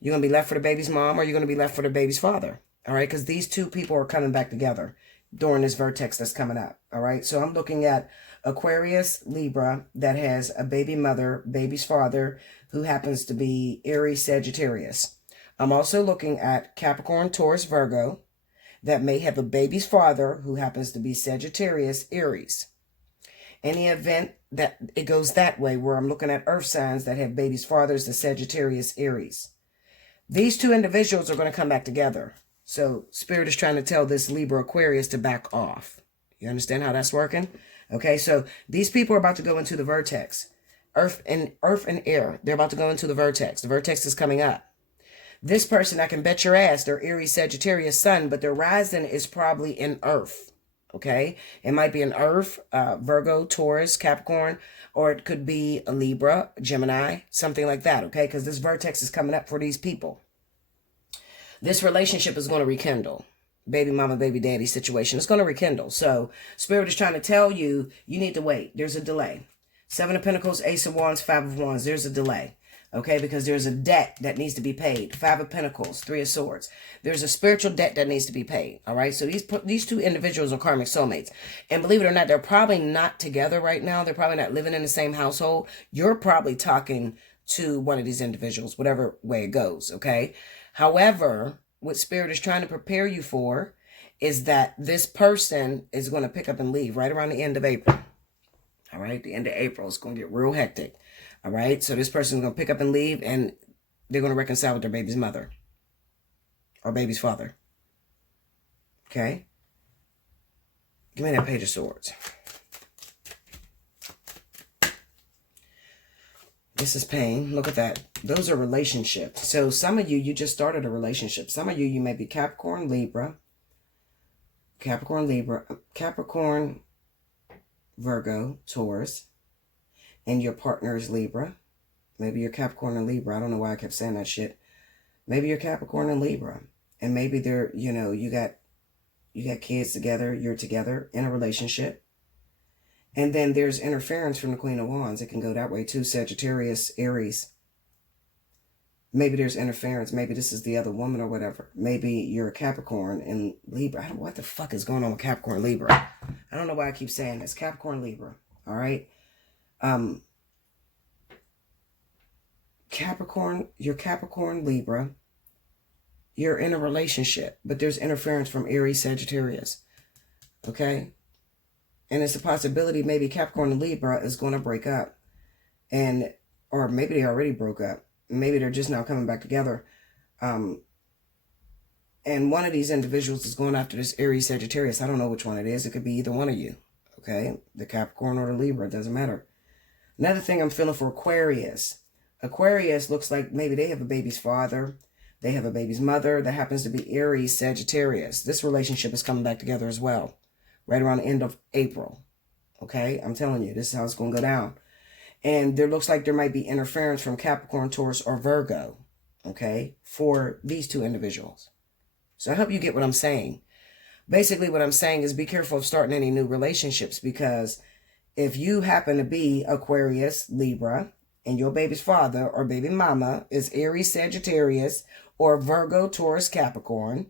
You're going to be left for the baby's mom or you're going to be left for the baby's father. All right. Because these two people are coming back together during this vertex that's coming up. All right. So I'm looking at Aquarius Libra that has a baby mother, baby's father, who happens to be Aries Sagittarius. I'm also looking at Capricorn, Taurus, Virgo that may have a baby's father who happens to be Sagittarius, Aries. Any event that it goes that way where I'm looking at earth signs that have baby's fathers, the Sagittarius, Aries. These two individuals are going to come back together. So Spirit is trying to tell this Libra Aquarius to back off. You understand how that's working? Okay, so these people are about to go into the vertex. Earth and air. They're about to go into the vertex. The vertex is coming up. This person, I can bet your ass, they're Aries Sagittarius sun, but their rising is probably in earth. Okay? It might be an earth, Virgo, Taurus, Capricorn, or it could be a Libra, Gemini, something like that. Okay? Because this vertex is coming up for these people. This relationship is going to rekindle. Baby mama, baby daddy situation. It's going to rekindle. So Spirit is trying to tell you, you need to wait. There's a delay. Seven of Pentacles, Ace of Wands, Five of Wands. There's a delay. Okay, because there's a debt that needs to be paid. Five of Pentacles, Three of Swords. There's a spiritual debt that needs to be paid. All right, so these two individuals are karmic soulmates. And believe it or not, they're probably not together right now. They're probably not living in the same household. You're probably talking to one of these individuals, whatever way it goes, okay? However, what Spirit is trying to prepare you for is that this person is going to pick up and leave right around the end of April. All right, the end of April is going to get real hectic. All right? So this person's going to pick up and leave, and they're going to reconcile with their baby's mother or baby's father. Okay? Give me that Page of Swords. This is pain. Look at that. Those are relationships. So some of you, you just started a relationship. Some of you, you may be Capricorn, Libra, Virgo, Taurus, and your partner is Libra. Maybe you're Capricorn and Libra. I don't know why I kept saying that shit. Maybe you're Capricorn and Libra. And maybe they're, you know, you got kids together, you're together in a relationship. And then there's interference from the Queen of Wands. It can go that way too. Sagittarius, Aries. Maybe there's interference. Maybe this is the other woman or whatever. Maybe you're a Capricorn and Libra. I don't know what the fuck is going on with Capricorn, Libra. I don't know why I keep saying this. Capricorn, Libra. All right. Capricorn, you're Capricorn, Libra. You're in a relationship, but there's interference from Aries, Sagittarius. Okay. And it's a possibility maybe Capricorn and Libra is going to break up. Or maybe they already broke up. Maybe they're just now coming back together. And one of these individuals is going after this Aries, Sagittarius. I don't know which one it is. It could be either one of you. Okay? The Capricorn or the Libra. It doesn't matter. Another thing I'm feeling for Aquarius. Aquarius looks like maybe they have a baby's father. They have a baby's mother. That happens to be Aries, Sagittarius. This relationship is coming back together as well. Right around the end of April. Okay? I'm telling you, this is how it's going to go down. And there looks like there might be interference from Capricorn, Taurus, or Virgo. Okay? For these two individuals. So I hope you get what I'm saying. Basically, what I'm saying is be careful of starting any new relationships, because if you happen to be Aquarius, Libra, and your baby's father or baby mama is Aries, Sagittarius, or Virgo, Taurus, Capricorn,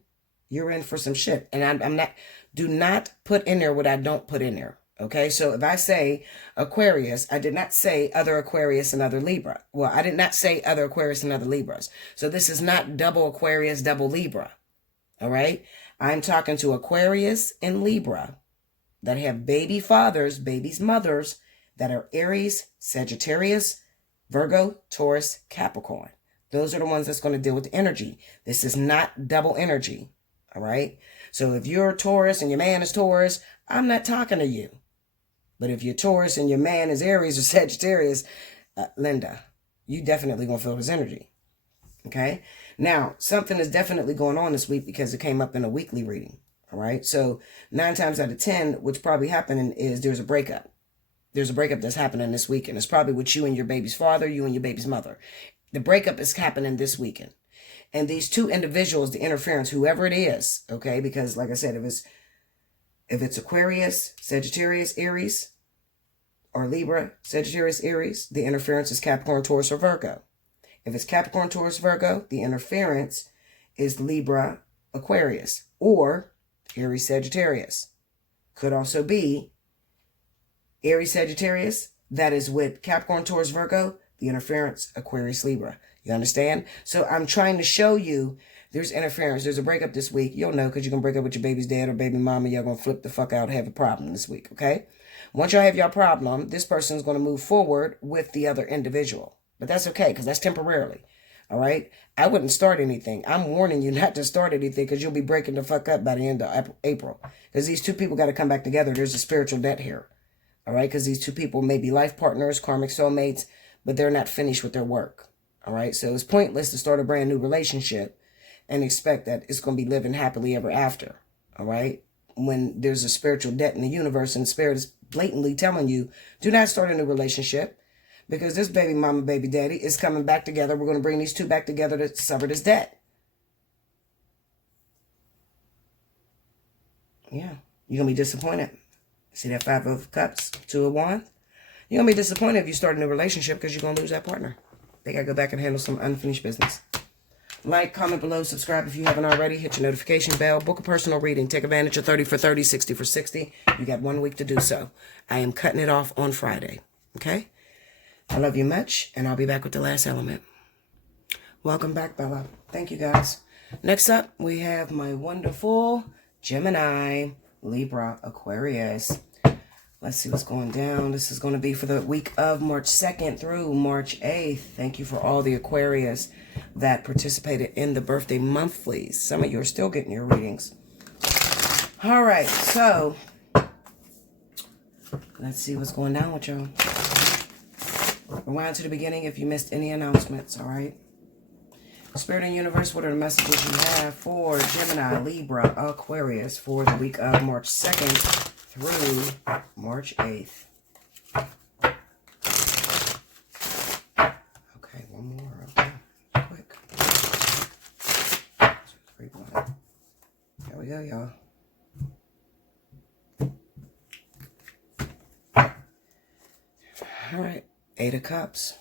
you're in for some shit. And I'm not... Do not put in there what I don't put in there. Okay, so if I say Aquarius, I did not say other Aquarius and other Libra. Well, I did not say other Aquarius and other Libras. So this is not double Aquarius, double Libra. All right, I'm talking to Aquarius and Libra that have baby fathers, baby's mothers that are Aries, Sagittarius, Virgo, Taurus, Capricorn. Those are the ones that's going to deal with the energy. This is not double energy. All right. So if you're a Taurus and your man is Taurus, I'm not talking to you. But if you're Taurus and your man is Aries or Sagittarius, Linda, you definitely going to feel his energy. Okay. Now, something is definitely going on this week because it came up in a weekly reading. All right. So 9 times out of 10, what's probably happening is there's a breakup. There's a breakup that's happening this weekend. It's probably with you and your baby's father, you and your baby's mother. The breakup is happening this weekend. And these two individuals, the interference, whoever it is, okay, because like I said, if it's Aquarius, Sagittarius, Aries, or Libra, Sagittarius, Aries, the interference is Capricorn, Taurus, or Virgo. If it's Capricorn, Taurus, Virgo, the interference is Libra, Aquarius, or Aries, Sagittarius. Could also be Aries, Sagittarius, that is with Capricorn, Taurus, Virgo, the interference, Aquarius, Libra. You understand? So I'm trying to show you there's interference. There's a breakup this week. You'll know because you're going to break up with your baby's dad or baby mama. You're going to flip the fuck out and have a problem this week, okay? Once y'all have your problem, this person's going to move forward with the other individual. But that's okay because that's temporarily, all right? I wouldn't start anything. I'm warning you not to start anything because you'll be breaking the fuck up by the end of April. Because these two people got to come back together. There's a spiritual debt here, all right? Because these two people may be life partners, karmic soulmates, but they're not finished with their work. All right, so it's pointless to start a brand new relationship and expect that it's going to be living happily ever after. All right, when there's a spiritual debt in the universe and spirit is blatantly telling you, do not start a new relationship because this baby mama, baby daddy is coming back together. We're going to bring these two back together to sever this debt. Yeah, you're going to be disappointed. See that 5 of Cups, 2 of Wands? You're going to be disappointed if you start a new relationship because you're going to lose that partner. They got to go back and handle some unfinished business. Like, comment below, subscribe if you haven't already. Hit your notification bell. Book a personal reading. Take advantage of 30 for 30, 60 for 60. You got 1 week to do so. I am cutting it off on Friday. Okay? I love you much, and I'll be back with the last element. Welcome back, Bella. Thank you, guys. Next up, we have my wonderful Gemini, Libra, Aquarius. Let's see what's going down. This is going to be for the week of March 2nd through March 8th. Thank you for all the Aquarius that participated in the birthday monthlies. Some of you are still getting your readings. All right, so let's see what's going down with y'all. Rewind to the beginning if you missed any announcements, all right? Spirit and Universe, what are the messages you have for Gemini, Libra, Aquarius for the week of March 2nd through March 8th? Okay, one more. Okay, quick. 2, 3, 1. There we go, y'all. All right, 8 of Cups.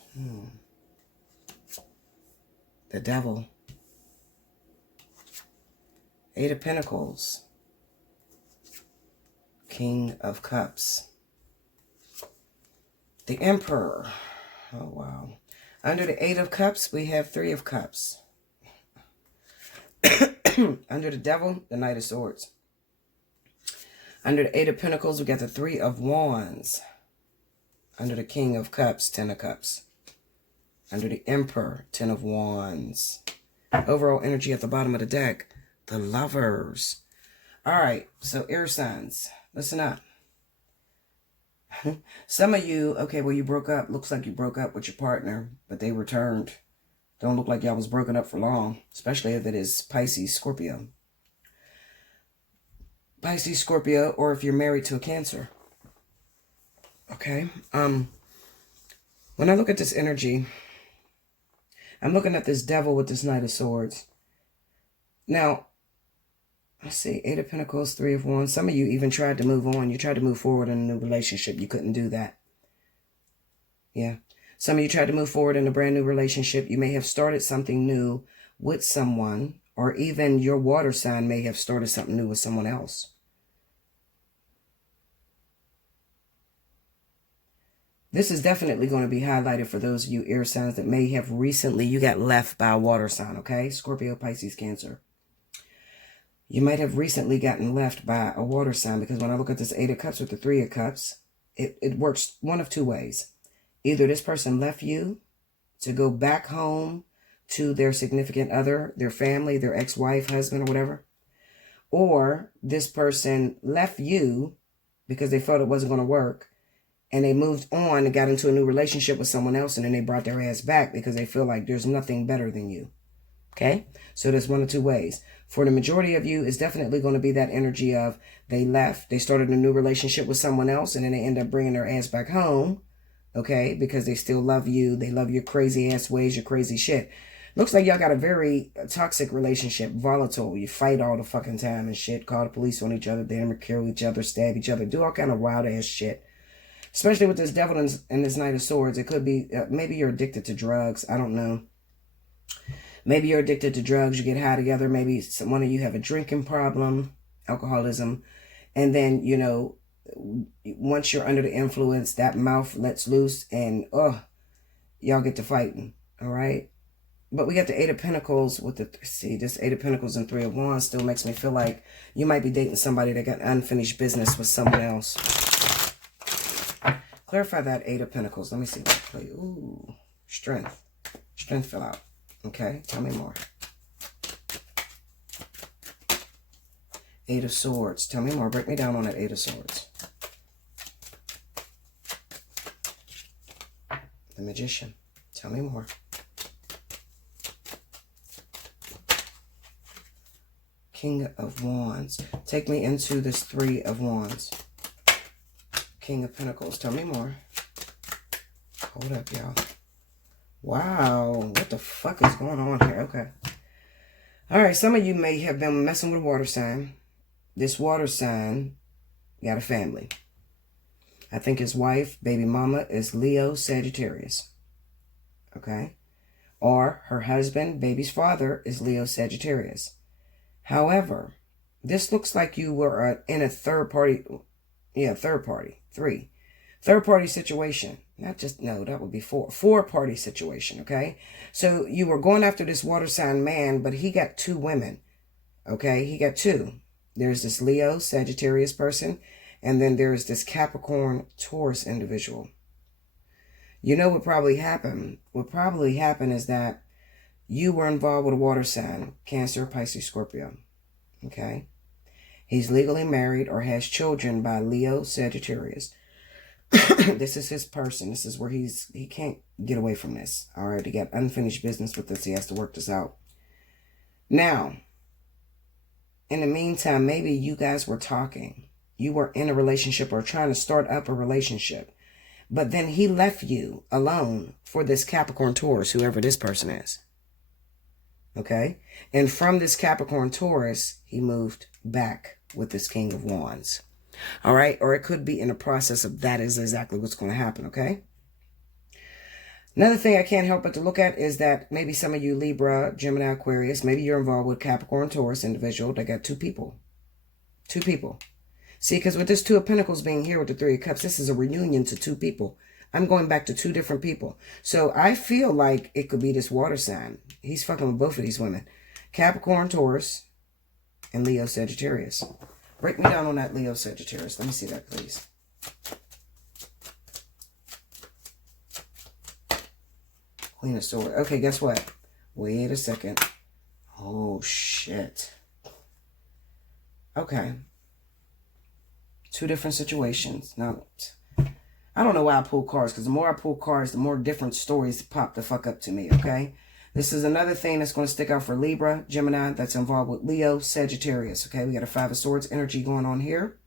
The Devil. 8 of Pentacles. King of Cups. The Emperor. Oh, wow. Under the 8 of Cups, we have 3 of Cups. Under the Devil, the Knight of Swords. Under the 8 of Pentacles, we got the 3 of Wands. Under the King of Cups, 10 of Cups. Under the Emperor, 10 of Wands. Overall energy at the bottom of the deck, the Lovers. All right, so air signs, listen up. Some of you, okay, well, you broke up. Looks like you broke up with your partner, but they returned. Don't look like y'all was broken up for long, especially if it is Pisces, Scorpio. Pisces, Scorpio, or if you're married to a Cancer. Okay, when I look at this energy, I'm looking at this Devil with this Knight of Swords. Now, let's see, 8 of Pentacles, 3 of Wands. Some of you even tried to move on. You tried to move forward in a new relationship. You couldn't do that. Yeah. Some of you tried to move forward in a brand new relationship. You may have started something new with someone, or even your water sign may have started something new with someone else. This is definitely going to be highlighted for those of you air signs that may have recently, you got left by a water sign, okay? Scorpio, Pisces, Cancer. You might have recently gotten left by a water sign, because when I look at this 8 of Cups with the 3 of Cups, it works one of two ways. Either this person left you to go back home to their significant other, their family, their ex-wife, husband, or whatever. Or this person left you because they felt it wasn't going to work, and they moved on and got into a new relationship with someone else, and then they brought their ass back because they feel like there's nothing better than you. Okay? So there's one of two ways. For the majority of you, it's definitely going to be that energy of they left, they started a new relationship with someone else, and then they end up bringing their ass back home, okay, because they still love you. They love your crazy ass ways, your crazy shit. Looks like y'all got a very toxic relationship, volatile. You fight all the fucking time and shit, call the police on each other, damn, kill each other, stab each other, do all kind of wild ass shit. Especially with this Devil and this Knight of Swords. It could be, maybe you're addicted to drugs. I don't know. Maybe you're addicted to drugs. You get high together. Maybe one of you have a drinking problem, alcoholism. And then, you know, once you're under the influence, that mouth lets loose and, y'all get to fighting. All right. But we got the 8 of Pentacles with the, see, this 8 of Pentacles and 3 of Wands still makes me feel like you might be dating somebody that got unfinished business with someone else. Clarify that 8 of Pentacles. Let me see what I play. Ooh, strength. Strength fell out. Okay, tell me more. 8 of Swords. Tell me more. Break me down on that 8 of Swords. The Magician. Tell me more. King of Wands. Take me into this 3 of Wands. King of Pentacles. Tell me more. Hold up, y'all. Wow. What the fuck is going on here? Okay. All right. Some of you may have been messing with a water sign. This water sign got a family. I think his wife, baby mama, is Leo, Sagittarius. Okay. Or her husband, baby's father, is Leo, Sagittarius. However, this looks like you were in a third party. Yeah, third party. 3. Third party situation. Not just, no, that would be 4. 4 party situation, okay? So you were going after this water sign man, but he got 2 women, okay? He got 2. There's this Leo, Sagittarius person, And then there's this Capricorn Taurus individual. You know what probably happened? What probably happened is that you were involved with a water sign, Cancer, Pisces, Scorpio. Okay? He's legally married or has children by Leo, Sagittarius. This is his person. This is where he can't get away from this. All right? He got unfinished business with this. He has to work this out. Now, in the meantime, maybe you guys were talking. You were in a relationship or trying to start up a relationship. But then he left you alone for this Capricorn Taurus, whoever this person is. Okay? And from this Capricorn Taurus, he moved back with this King of Wands. All right? Or it could be in the process of that is exactly what's going to happen. Okay? Another thing I can't help but to look at is that maybe some of you Libra, Gemini, Aquarius, maybe you're involved with Capricorn Taurus individual. They got two people. Two people. See, because with this Two of Pentacles being here with the Three of Cups, this is a reunion to two people. I'm going back to two different people. So I feel like it could be this water sign. He's fucking with both of these women. Capricorn, Taurus, and Leo, Sagittarius. Break me down on that Leo, Sagittarius. Let me see that, please. Queen of Swords. Okay, guess what? Wait a second. Oh, shit. Okay. Two different situations. Now, I don't know why I pull cards, because the more I pull cards, the more different stories pop the fuck up to me, okay? This is another thing that's going to stick out for Libra, Gemini, that's involved with Leo, Sagittarius, okay? We got a Five of Swords energy going on here.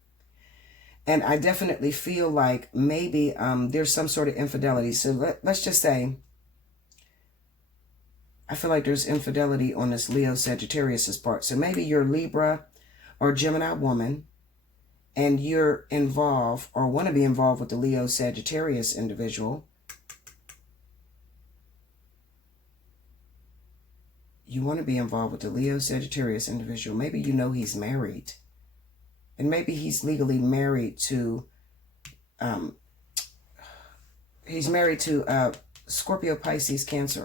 And I definitely feel like maybe there's some sort of infidelity. So let's just say, I feel like there's infidelity on this Leo, Sagittarius's part. So maybe you're Libra or Gemini woman, and you're involved or want to be involved with the Leo Sagittarius individual. You want to be involved with the Leo Sagittarius individual. Maybe you know he's married. And maybe he's legally married to, Scorpio, Pisces, Cancer.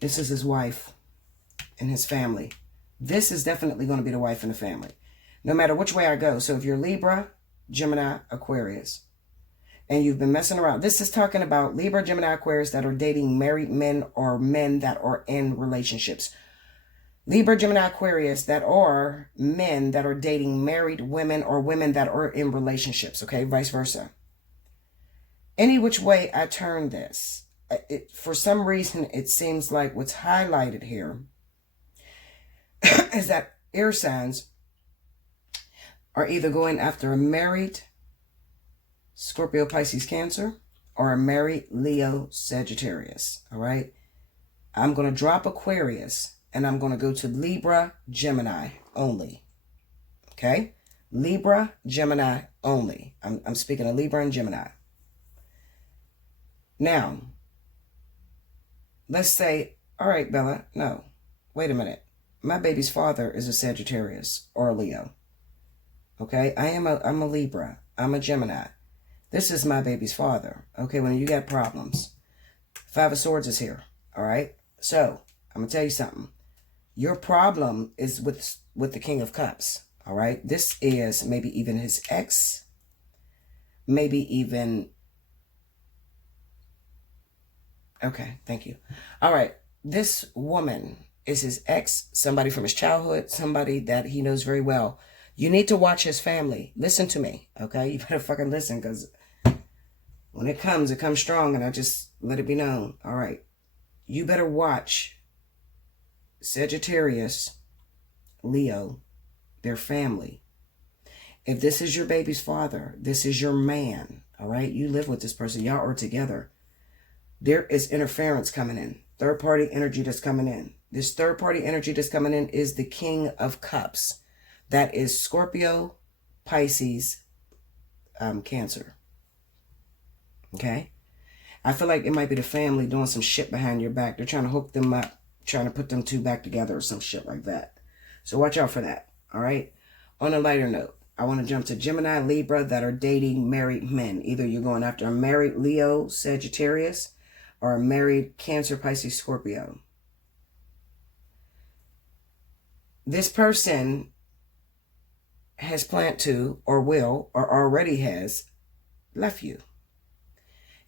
This is his wife and his family. This is definitely going to be the wife and the family. No matter which way I go. So if you're Libra, Gemini, Aquarius, and you've been messing around. This is talking about Libra, Gemini, Aquarius that are dating married men or men that are in relationships. Libra, Gemini, Aquarius that are men that are dating married women or women that are in relationships. Okay, vice versa. Any which way I turn this, for some reason, it seems like what's highlighted here is that air signs are either going after a married Scorpio, Pisces, Cancer, or a married Leo, Sagittarius. All right. I'm going to drop Aquarius and I'm going to go to Libra, Gemini only. Okay. Libra, Gemini only. I'm speaking of Libra and Gemini. Now, let's say, all right, Bella, no, wait a minute. My baby's father is a Sagittarius or a Leo. Okay, I'm a Libra. I'm a Gemini. This is my baby's father. Okay, when you got problems. Five of Swords is here. All right. So I'm gonna tell you something. Your problem is with the King of Cups. All right. This is maybe even his ex. Maybe even. Okay. Thank you. All right. This woman is his ex. Somebody from his childhood. Somebody that he knows very well. You need to watch his family. Listen to me, okay? You better fucking listen, because when it comes strong, and I just let it be known. All right. You better watch Sagittarius, Leo, their family. If this is your baby's father, this is your man, all right? You live with this person. Y'all are together. There is interference coming in. Third-party energy that's coming in. This third-party energy that's coming in is the King of Cups. That is Scorpio, Pisces, Cancer. Okay? I feel like it might be the family doing some shit behind your back. They're trying to hook them up, trying to put them two back together or some shit like that. So watch out for that. All right? On a lighter note, I want to jump to Gemini, Libra that are dating married men. Either you're going after a married Leo, Sagittarius, or a married Cancer, Pisces, Scorpio. This person has planned to, or will, or already has left you.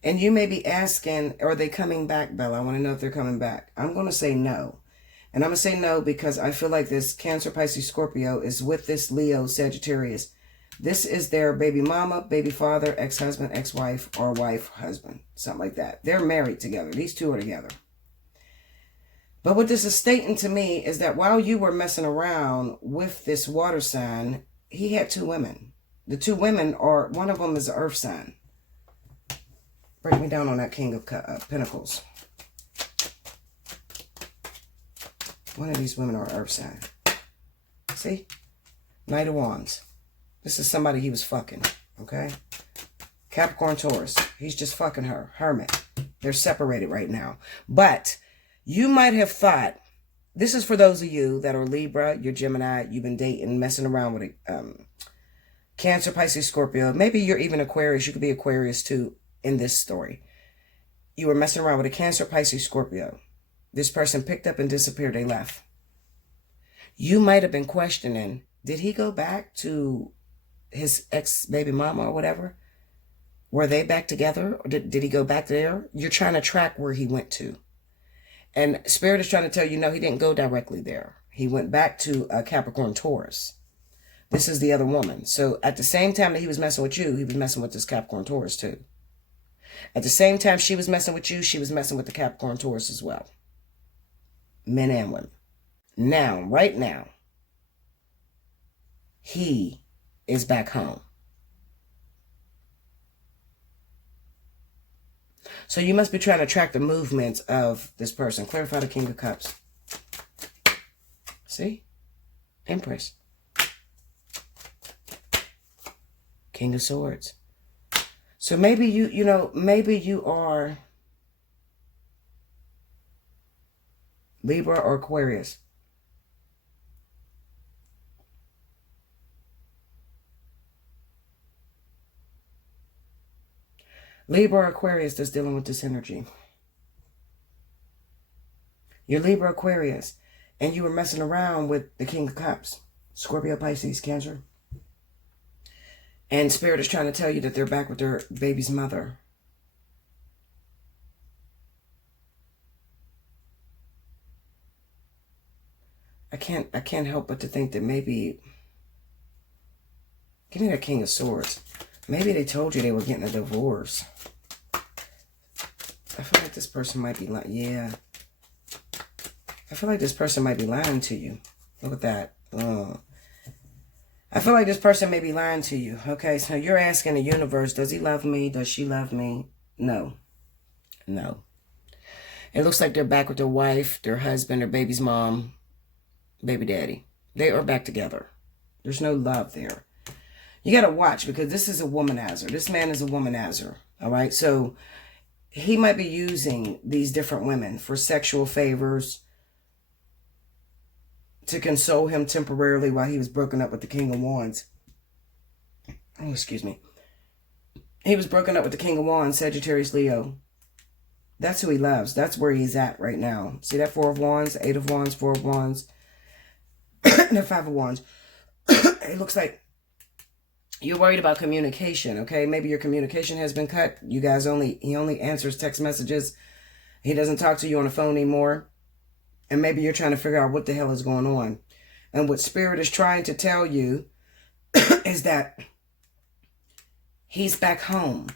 And you may be asking, are they coming back, Bella? I want to know if they're coming back. I'm going to say no. And I'm going to say no because I feel like this Cancer, Pisces, Scorpio is with this Leo, Sagittarius. This is their baby mama, baby father, ex-husband, ex-wife, or wife, husband. Something like that. They're married together. These two are together. But what this is stating to me is that while you were messing around with this water sign, he had two women. The two women are, one of them is an earth sign. Break me down on that King of Pentacles. One of these women are earth sign. See? Knight of Wands. This is somebody he was fucking. Okay? Capricorn, Taurus. He's just fucking her. Hermit. They're separated right now. But you might have thought, this is for those of you that are Libra, you're Gemini, you've been dating, messing around with Cancer, Pisces, Scorpio. Maybe you're even Aquarius. You could be Aquarius too in this story. You were messing around with a Cancer, Pisces, Scorpio. This person picked up and disappeared. They left. You might have been questioning, did he go back to his ex-baby mama or whatever? Were they back together? Or did he go back there? You're trying to track where he went to. And Spirit is trying to tell you, no, he didn't go directly there. He went back to Capricorn, Taurus. This is the other woman. So at the same time that he was messing with you, he was messing with this Capricorn, Taurus too. At the same time she was messing with you, she was messing with the Capricorn, Taurus as well. Men and women. Now, right now, he is back home. So you must be trying to track the movements of this person. Clarify the King of Cups. See? Empress. King of Swords. So maybe maybe you are Libra or Aquarius. Libra or Aquarius that's dealing with this energy. You're Libra, Aquarius, and you were messing around with the King of Cups. Scorpio, Pisces, Cancer. And Spirit is trying to tell you that they're back with their baby's mother. I can't help but to think that maybe, give me that King of Swords. Maybe they told you they were getting a divorce. I feel like this person might be lying. Yeah. I feel like this person might be lying to you. Look at that. I feel like this person may be lying to you. Okay, so you're asking the universe, does he love me? Does she love me? No. No. It looks like they're back with their wife, their husband, their baby's mom, baby daddy. They are back together. There's no love there. You got to watch because this is a womanizer. This man is a womanizer. All right. So he might be using these different women for sexual favors to console him temporarily while he was broken up with the King of Wands. Oh, excuse me. He was broken up with the King of Wands, Sagittarius, Leo. That's who he loves. That's where he's at right now. See that 4 of Wands, 8 of Wands, 4 of Wands, and 5 of Wands. It looks like you're worried about communication, okay? Maybe your communication has been cut. You guys he only answers text messages. He doesn't talk to you on the phone anymore. And maybe you're trying to figure out what the hell is going on. And what Spirit is trying to tell you is that he's back home.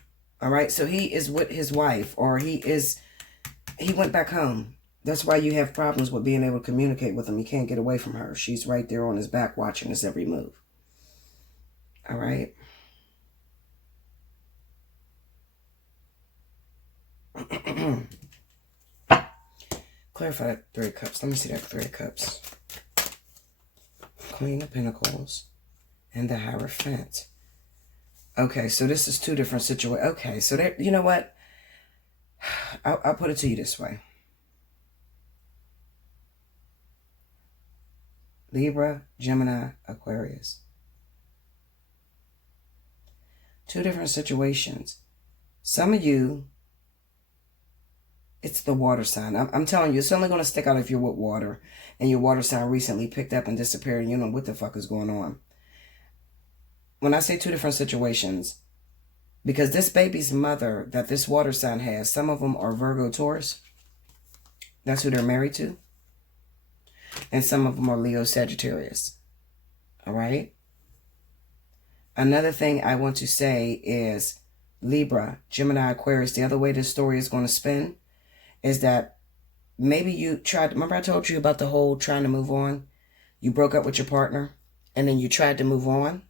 All right? So he is with his wife, or he went back home. That's why you have problems with being able to communicate with him. You can't get away from her. She's right there on his back watching his every move. All right. Clarify that 3 of Cups. Let me see that 3 of Cups. Queen of Pentacles and the Hierophant. Okay, so this is 2 different situations. Okay, so there, you know what? I'll put it to you this way. Libra, Gemini, Aquarius. 2 different situations. Some of you, it's the water sign. I'm telling you, it's only going to stick out if you're with water and your water sign recently picked up and disappeared and you know what the fuck is going on. when I say two different situations, because this baby's mother that this water sign has, some of them are Virgo, Taurus. That's who they're married to. And some of them are Leo, Sagittarius. All right? Another thing I want to say is Libra, Gemini, Aquarius. The other way this story is going to spin is that maybe you tried, remember I told you about the whole trying to move on? You broke up with your partner and then you tried to move on.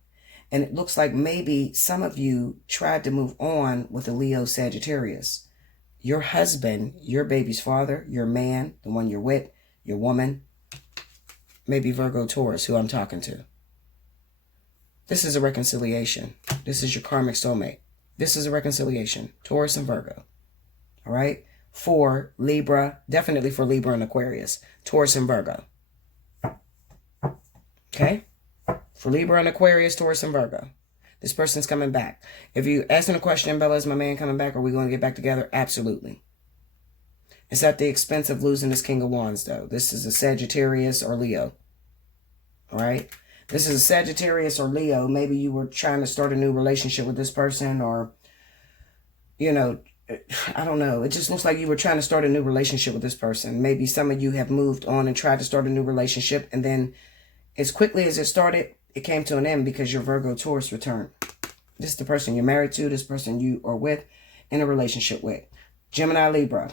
And it looks like maybe some of you tried to move on with a Leo, Sagittarius. Your husband, your baby's father, your man, the one you're with, your woman, maybe Virgo, Taurus, who I'm talking to. This is a reconciliation. This is your karmic soulmate. This is a reconciliation. Taurus and Virgo. All right? For Libra, definitely for Libra and Aquarius. Taurus and Virgo. Okay? For Libra and Aquarius, Taurus and Virgo. This person's coming back. If you're asking a question, Bella, is my man coming back? Are we going to get back together? Absolutely. It's at the expense of losing this King of Wands, though. This is a Sagittarius or Leo. All right? This is a Sagittarius or Leo. Maybe you were trying to start a new relationship with this person, or, you know, I don't know. It just looks like you were trying to start a new relationship with this person. Maybe some of you have moved on and tried to start a new relationship, and then as quickly as it started, it came to an end because your Virgo Taurus returned. This is the person you're married to, this person you are with, in a relationship with. Gemini, Libra.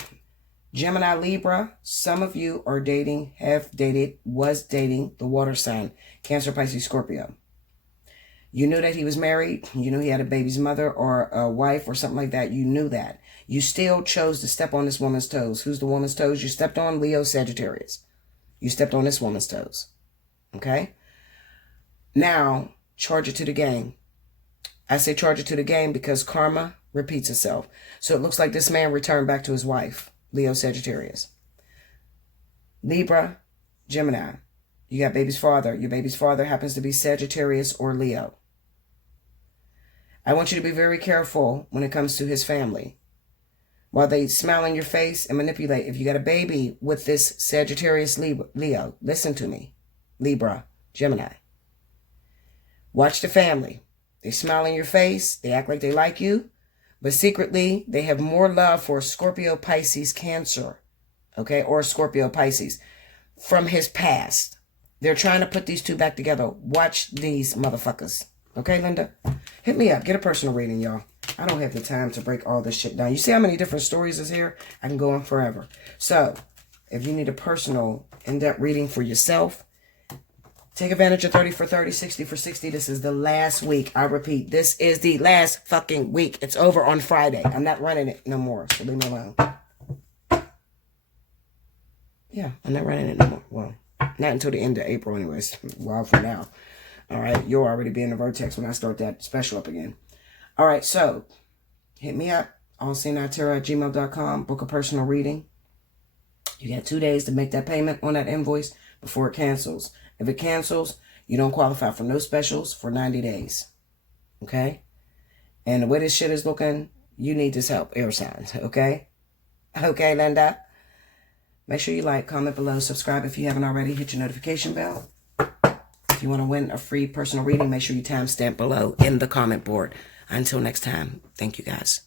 Gemini, Libra, some of you are dating, have dated, was dating the water sign, Cancer, Pisces, Scorpio. You knew that he was married. You knew he had a baby's mother or a wife or something like that. You knew that. You still chose to step on this woman's toes. Who's the woman's toes? You stepped on Leo, Sagittarius. You stepped on this woman's toes. Okay? Now, charge it to the game. I say charge it to the game because karma repeats itself. So it looks like this man returned back to his wife, Leo, Sagittarius. Libra, Gemini. You got baby's father. Your baby's father happens to be Sagittarius or Leo. I want you to be very careful when it comes to his family. While they smile in your face and manipulate, if you got a baby with this Sagittarius Leo, listen to me. Libra, Gemini. Watch the family. They smile in your face. They act like they like you. But secretly, they have more love for Scorpio, Pisces, Cancer. Okay? Or Scorpio, Pisces. From his past. They're trying to put these two back together. Watch these motherfuckers. Okay, Linda? Hit me up. Get a personal reading, y'all. I don't have the time to break all this shit down. You see how many different stories is here? I can go on forever. So, if you need a personal, in-depth reading for yourself, take advantage of 30 for 30, 60 for 60. This is the last week. I repeat, this is the last fucking week. It's over on Friday. I'm not running it no more, so leave me alone. Yeah, I'm not running it no more. Well, not until the end of April anyways. Well, for now. All right, you'll already be in the Vertex when I start that special up again. All right, so hit me up. Allseeingeyetarot@gmail.com. Book a personal reading. You got 2 days to make that payment on that invoice before it cancels. If it cancels, you don't qualify for no specials for 90 days. Okay? And the way this shit is looking, you need this help. Air signs. Okay? Okay, Linda? Make sure you like, comment below, subscribe if you haven't already. Hit your notification bell. If you want to win a free personal reading, make sure you timestamp below in the comment board. Until next time, thank you guys.